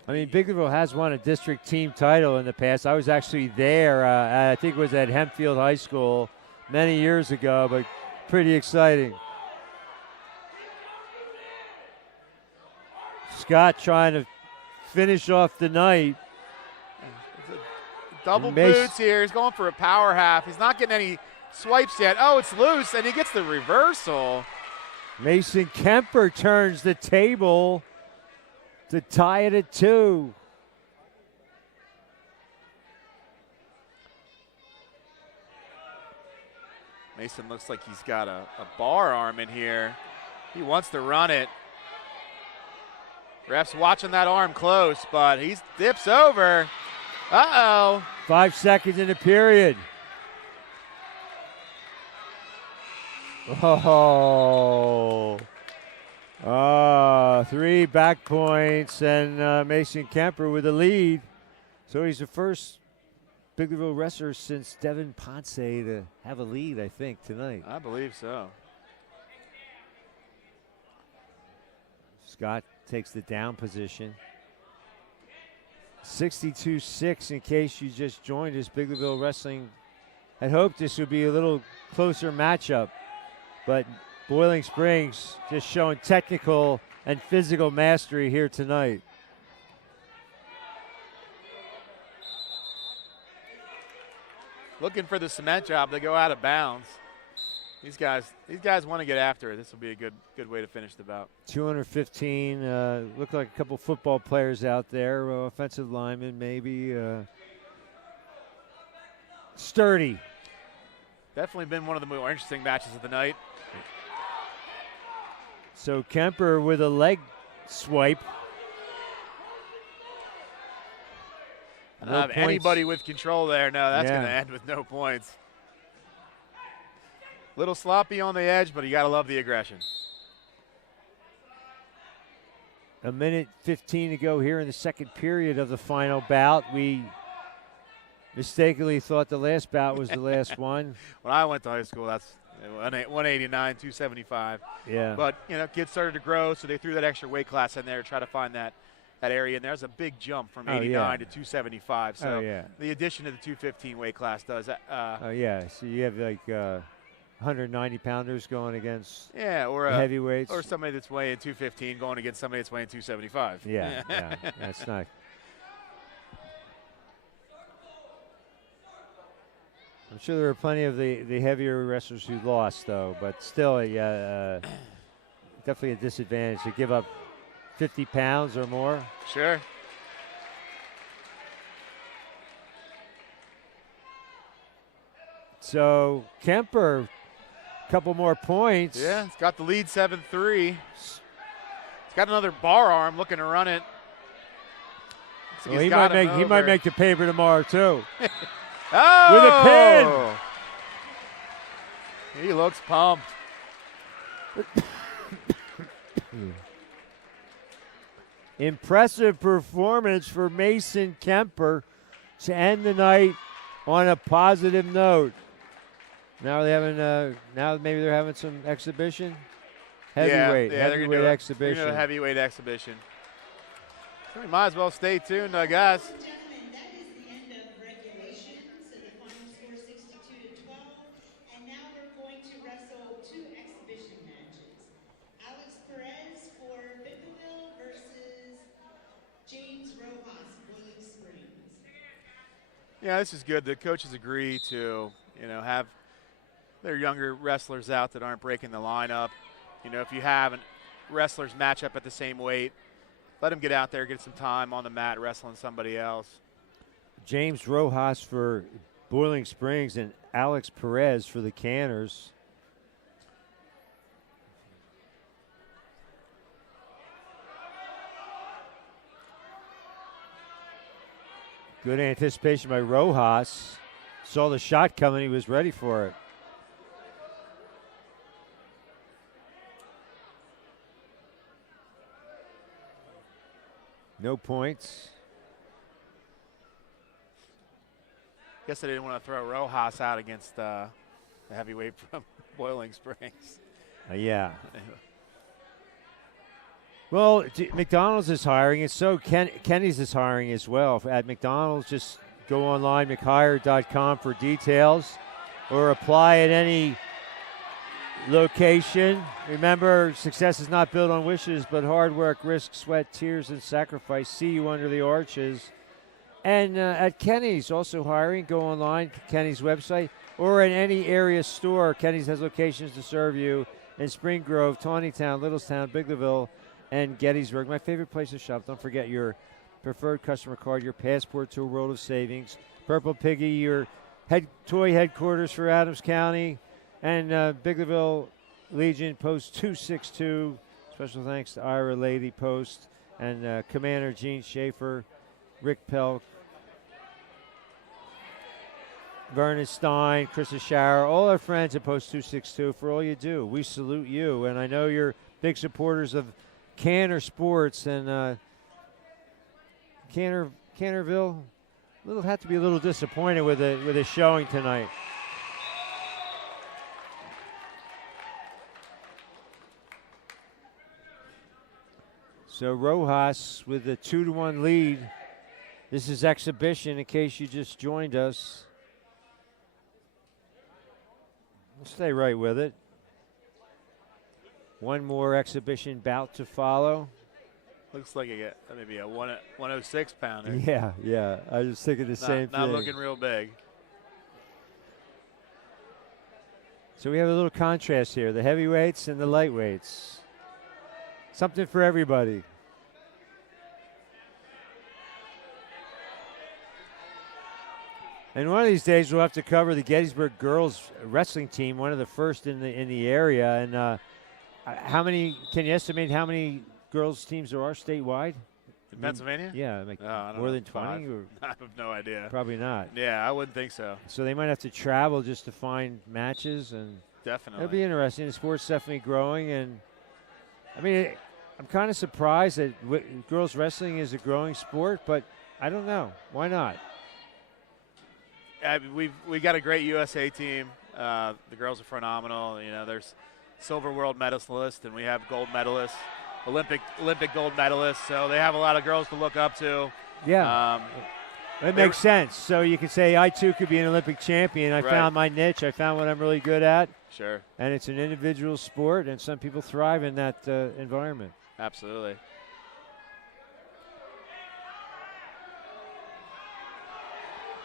I mean, Biglerville has won a district team title in the past. I was actually there. I think it was at Hempfield High School many years ago, but pretty exciting. Scott trying to finish off the night. Double Mason- boots here. He's going for a power half. He's not getting any swipes yet. Oh, it's loose, and he gets the reversal. Mason Kemper turns the table to tie it at 2. Mason looks like he's got a bar arm in here. He wants to run it. Ref's watching that arm close, but he dips over. Uh-oh. 5 seconds in the period. Oh. 3 back points, and Mason Kemper with the lead. So he's the first Biglerville wrestler since Devin Ponce to have a lead, I think, tonight. I believe so. Scott takes the down position. 62-6 in case you just joined us. Biglerville Wrestling had hoped this would be a little closer matchup, but Boiling Springs just showing technical and physical mastery here tonight. Looking for the cement job. They go out of bounds. These guys want to get after it. This will be a good way to finish the bout. 215. Look like a couple football players out there. Offensive linemen, maybe. Sturdy. Definitely been one of the more interesting matches of the night. So Kemper with a leg swipe. No points. Anybody with control there. No, that's Yeah. going to end with no points. Little sloppy on the edge, but you got to love the aggression. A minute 15 to go here in the second period of the final bout. We mistakenly thought the last bout was the last one. When I went to high school, that's 189, 275. Yeah. But, kids started to grow, so they threw that extra weight class in there to try to find that area. And there's a big jump from 89 to 275. So the addition to the 215 weight class does. So you have like 190 pounders going against or heavyweights. Or somebody that's weighing 215 going against somebody that's weighing 275. Yeah, that's not. I'm sure there were plenty of the heavier wrestlers who lost, though, but still, definitely a disadvantage to give up 50 pounds or more. Sure. So Kemper, a couple more points. Yeah, it's got the lead 7-3. It's got another bar arm looking to run it. Well, he might make the paper tomorrow, too. Oh! With a pin. He looks pumped. Impressive performance for Mason Kemper to end the night on a positive note. Now are they having now maybe they're having some exhibition? Heavyweight exhibition. They're gonna do a heavyweight exhibition. So we might as well stay tuned, guys. Ladies and gentlemen, that is the end of regulation. So the final score 62-12. And now we're going to wrestle 2 exhibition matches. Alex Perez for Biglerville versus James Rojas, Boiling Springs. Yeah, this is good. The coaches agree to, have their younger wrestlers out that aren't breaking the lineup. If you have wrestlers match up at the same weight, let them get out there, get some time on the mat wrestling somebody else. James Rojas for Boiling Springs and Alex Perez for the Canners. Good anticipation by Rojas. Saw the shot coming. He was ready for it. No points. Guess I didn't want to throw Rojas out against the heavyweight from Boiling Springs. Yeah. Well, McDonald's is hiring, and so Kenny's is hiring as well. At McDonald's, just go online, mchire.com for details, or apply at any location. Remember, success is not built on wishes, but hard work, risk, sweat, tears, and sacrifice. See you under the arches And at Kenny's, also hiring. Go online, Kenny's website, or in any area store. Kenny's has locations to serve you in Spring Grove, Tawnytown, Littlestown, Biglerville, and Gettysburg. My favorite place to shop. Don't forget your preferred customer card, your passport to a world of savings. Purple Piggy, your toy headquarters for Adams County, and Biglerville Legion, Post 262. Special thanks to Ira Lady Post and Commander Gene Schaefer, Rick Pelk, Vernon Stein, Chris Shower, all our friends at Post 262 for all you do. We salute you, and I know you're big supporters of Canner Sports, and Cannerville have to be a little disappointed with a showing tonight. So Rojas with a 2-1 lead. This is exhibition in case you just joined us. We'll stay right with it. One more exhibition bout to follow. Looks like maybe a 106 pounder. Yeah. I was thinking the same thing. Not looking real big. So we have a little contrast here, the heavyweights and the lightweights. Something for everybody. And one of these days we'll have to cover the Gettysburg girls wrestling team, one of the first in the area. And how many? Can you estimate how many girls teams there are statewide? In Pennsylvania? Yeah, like more than 20. Or I have no idea. Probably not. Yeah, I wouldn't think so. So they might have to travel just to find matches, and definitely it'll be interesting. The sport's definitely growing, and I mean, I'm kind of surprised that girls wrestling is a growing sport, but I don't know. Why not? We got a great USA team. The girls are phenomenal. You know, there's silver world medalists, and we have gold medalists, Olympic gold medalists. So they have a lot of girls to look up to. Yeah, it makes sense. So you could say I too could be an Olympic champion. I found my niche. I found what I'm really good at. Sure. And it's an individual sport, and some people thrive in that environment. Absolutely.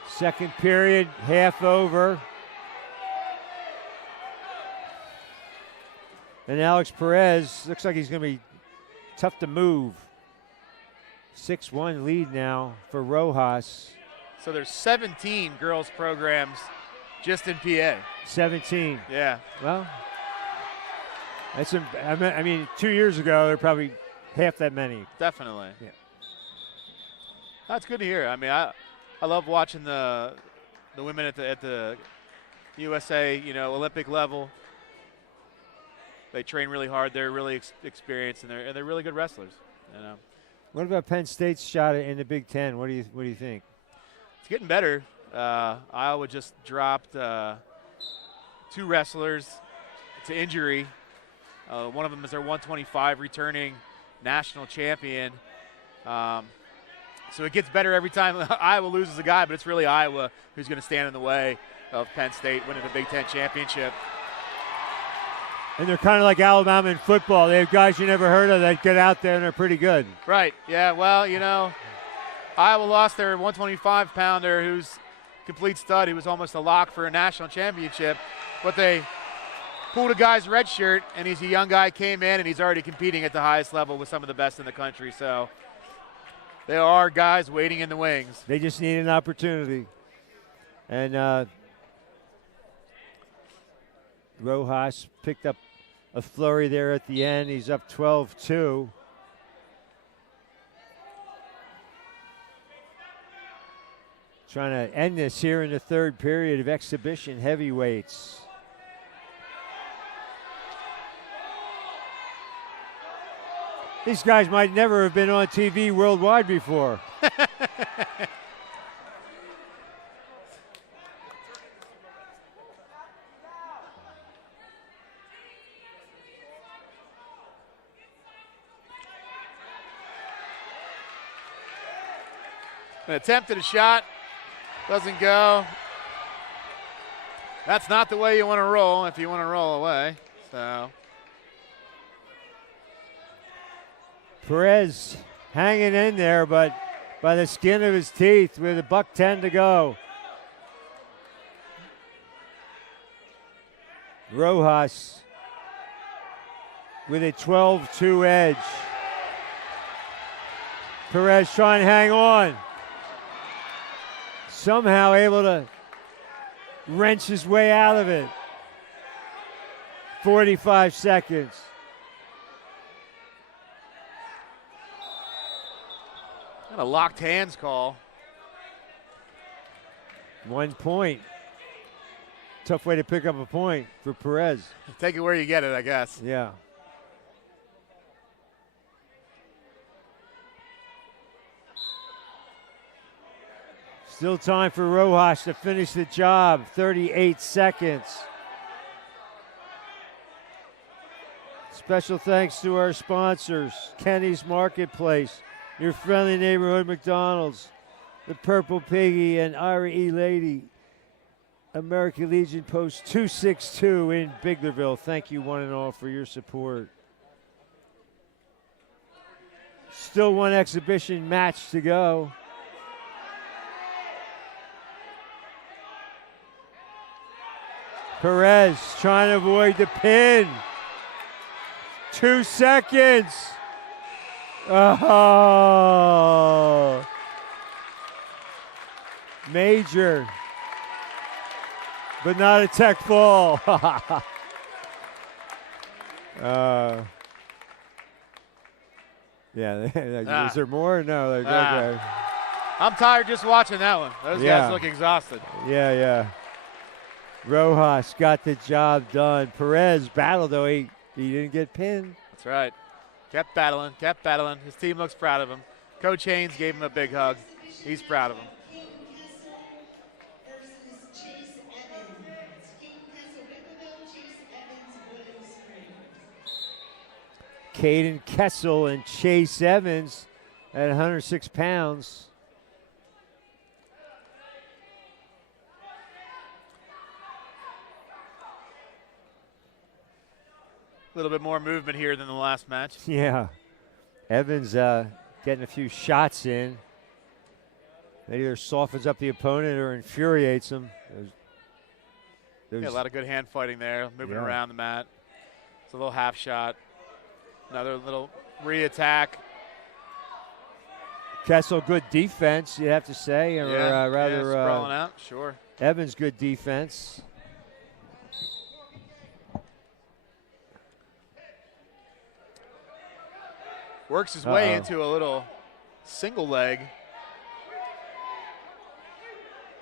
Second period, half over. And Alex Perez looks like he's going to be tough to move. 6-1 lead now for Rojas. So there's 17 girls programs just in PA. 17. Yeah. Well, that's I mean, 2 years ago, there were probably half that many. Definitely. Yeah. That's good to hear. I mean, I love watching the women at the USA, Olympic level. They train really hard. They're really experienced, and they're really good wrestlers. What about Penn State's shot in the Big Ten? What do you think? It's getting better. Iowa just dropped 2 wrestlers to injury. One of them is their 125 returning national champion. So it gets better every time Iowa loses a guy, but it's really Iowa who's going to stand in the way of Penn State winning the Big Ten championship. And they're kind of like Alabama in football. They have guys you never heard of that get out there and are pretty good. Right. Yeah, well, Iowa lost their 125-pounder who's complete stud. He was almost a lock for a national championship. But they pulled a guy's red shirt, and he's a young guy, came in, and he's already competing at the highest level with some of the best in the country. So there are guys waiting in the wings. They just need an opportunity. And Rojas picked up a flurry there at the end. He's up 12-2. Trying to end this here in the third period of exhibition heavyweights. These guys might never have been on TV worldwide before. An attempt at a shot. Doesn't go. That's not the way you want to roll if you want to roll away. So Perez hanging in there, but by the skin of his teeth with $1:10 to go. Rojas with a 12-2 edge. Perez trying to hang on. Somehow able to wrench his way out of it. 45 seconds. Got a locked hands call. 1 point. Tough way to pick up a point for Perez. Take it where you get it, I guess. Yeah. Still time for Rojas to finish the job. 38 seconds. Special thanks to our sponsors, Kenny's Marketplace, your friendly neighborhood McDonald's, the Purple Piggy and Ira E. Lady, American Legion Post 262 in Biglerville. Thank you one and all for your support. Still one exhibition match to go. Perez trying to avoid the pin. 2 seconds. Oh. Major. But not a tech fall. Yeah, is there more? No. Okay. I'm tired just watching that one. Those guys look exhausted. Yeah. Rojas got the job done. Perez battled, though. He didn't get pinned. That's right. Kept battling. His team looks proud of him. Coach Haynes gave him a big hug. He's proud of him. Caden Kessel and Chase Evans at 106 pounds. A little bit more movement here than the last match. Yeah. Evans getting a few shots in. That either softens up the opponent or infuriates him. Yeah, a lot of good hand fighting there, moving around the mat. It's a little half shot. Another little re-attack. Kessel, good defense, you have to say. Or sprawling out, sure. Evans, good defense. Works his way into a little single leg.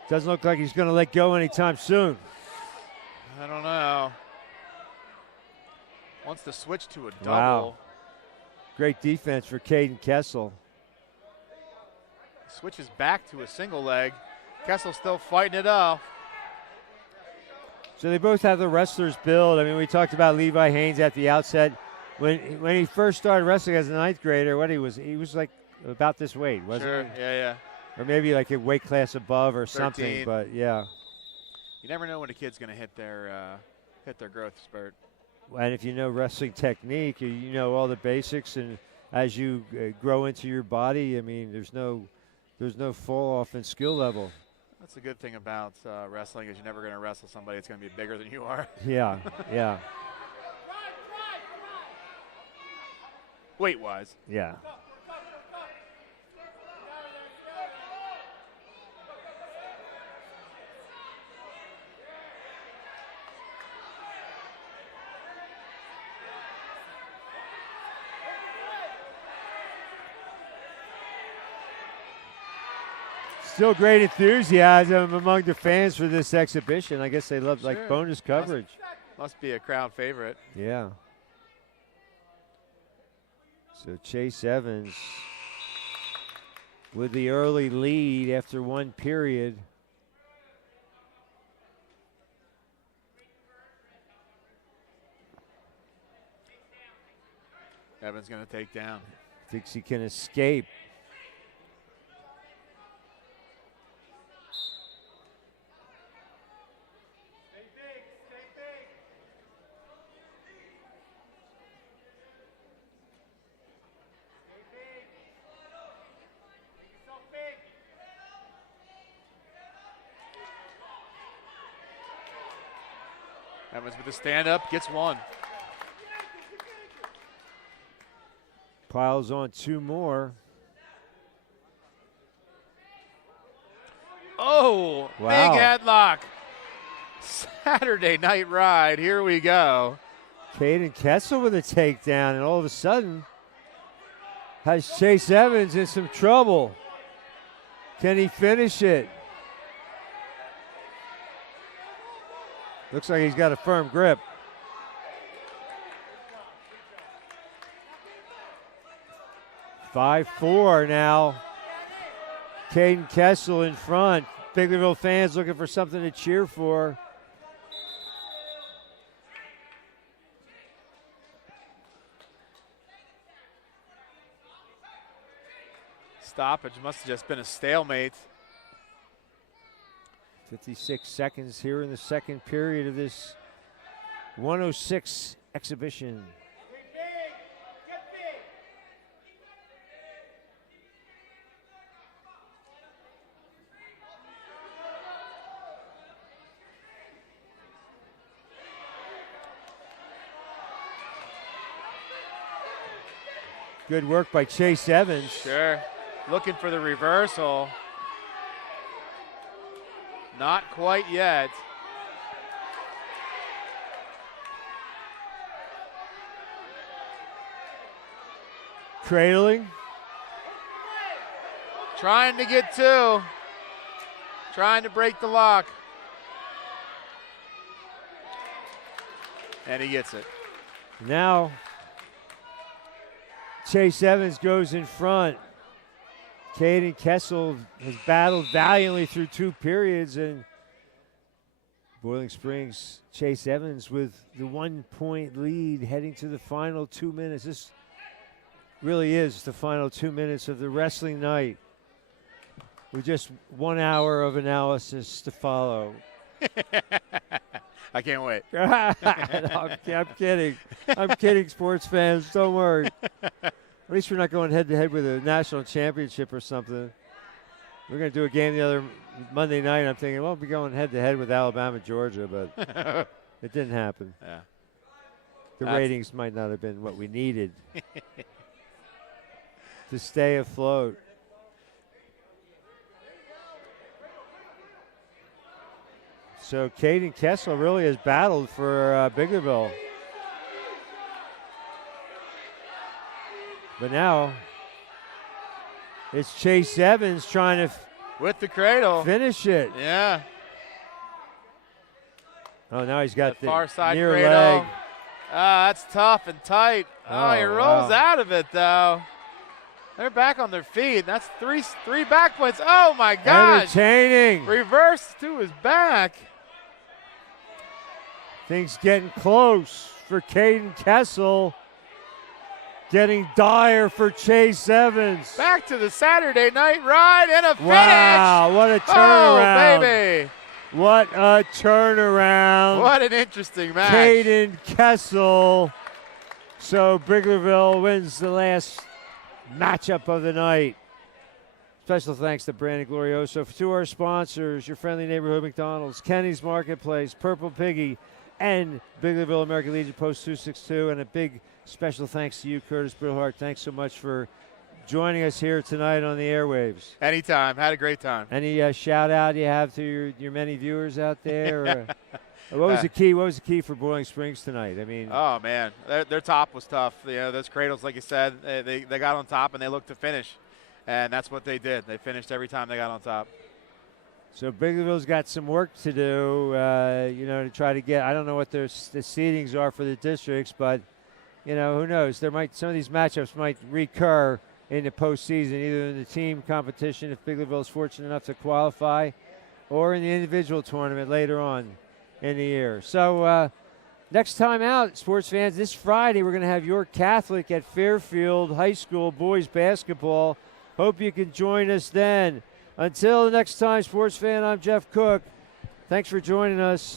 Doesn't look like he's going to let go anytime soon. I don't know. Wants to switch to a double. Wow. Great defense for Caden Kessel. Switches back to a single leg. Kessel still fighting it off. So they both have the wrestler's build. I mean, we talked about Levi Haynes at the outset. When he first started wrestling as a ninth grader, he was like about this weight, wasn't he? Yeah. Or maybe like a weight class above or 13. something, but yeah. You never know when a kid's going to hit their growth spurt. And if you know wrestling technique, you know all the basics, and as you grow into your body, I mean, there's no fall off in skill level. That's a good thing about wrestling is you're never going to wrestle somebody that's going to be bigger than you are. Yeah. Weight-wise. Yeah. Still great enthusiasm among the fans for this exhibition. I guess they love like bonus coverage. Must be a crowd favorite. Yeah. So Chase Evans with the early lead after one period. Evans going to take down. Thinks he can escape. Evans with the stand-up, gets one. Piles on 2 more. Oh, wow. Big headlock. Saturday Night Ride. Here we go. Caden Kessel with a takedown, and all of a sudden has Chase Evans in some trouble. Can he finish it? Looks like he's got a firm grip. "5-4 now. Caden Kessel in front. Biglerville fans looking for something to cheer for. Stoppage must have just been a stalemate. 56 seconds here in the second period of this 106 exhibition. Good work by Chase Evans. Sure. Looking for the reversal. Not quite yet. Cradling. Trying to get 2. Trying to break the lock. And he gets it. Now, Chase Evans goes in front. Caden Kessel has battled valiantly through 2 periods, and Boiling Springs, Chase Evans with the 1-point lead heading to the final 2 minutes. This really is the final 2 minutes of the wrestling night, with just 1 hour of analysis to follow. I can't wait. No, I'm kidding. I'm kidding, sports fans. Don't worry. At least we're not going head-to-head with a national championship or something. We're going to do a game the other Monday night. I'm thinking, well, we'll be going head-to-head with Alabama, Georgia, but it didn't happen. Yeah. The ratings might not have been what we needed to stay afloat. So Caden Kessel really has battled for Biglerville. But now it's Chase Evans trying to with the cradle finish it. Yeah. Oh, now he's got the far side near cradle. leg. That's tough and tight. Oh, he rolls out of it, though. They're back on their feet. That's three back points. Oh, my gosh. Entertaining. Reverse to his back. Things getting close for Caden Kessel. Getting dire for Chase Evans. Back to the Saturday Night Ride and a finish. Wow, what a turnaround. Oh, baby. What a turnaround. What an interesting match. Caden Kessel. So Biglerville wins the last matchup of the night. Special thanks to Brandon Glorioso. To our sponsors, your friendly neighborhood McDonald's, Kenny's Marketplace, Purple Piggy, and Biglerville American Legion Post 262. And a big special thanks to you, Curtis Brillhart. Thanks so much for joining us here tonight on the airwaves. Anytime. Had a great time. Any shout out you have to your many viewers out there? What was the key? What was the key for Boiling Springs tonight? I mean, oh man, their top was tough. You know, those cradles, like you said, they got on top and they looked to finish, and that's what they did. They finished every time they got on top. So Biglerville's got some work to do, to try to get. I don't know what the seedings are for the districts, but who knows? Some of these matchups might recur in the postseason, either in the team competition if Biglerville is fortunate enough to qualify, or in the individual tournament later on in the year. So next time out, sports fans, this Friday we're going to have York Catholic at Fairfield High School boys basketball. Hope you can join us then. Until the next time, sports fan, I'm Jeff Cook. Thanks for joining us.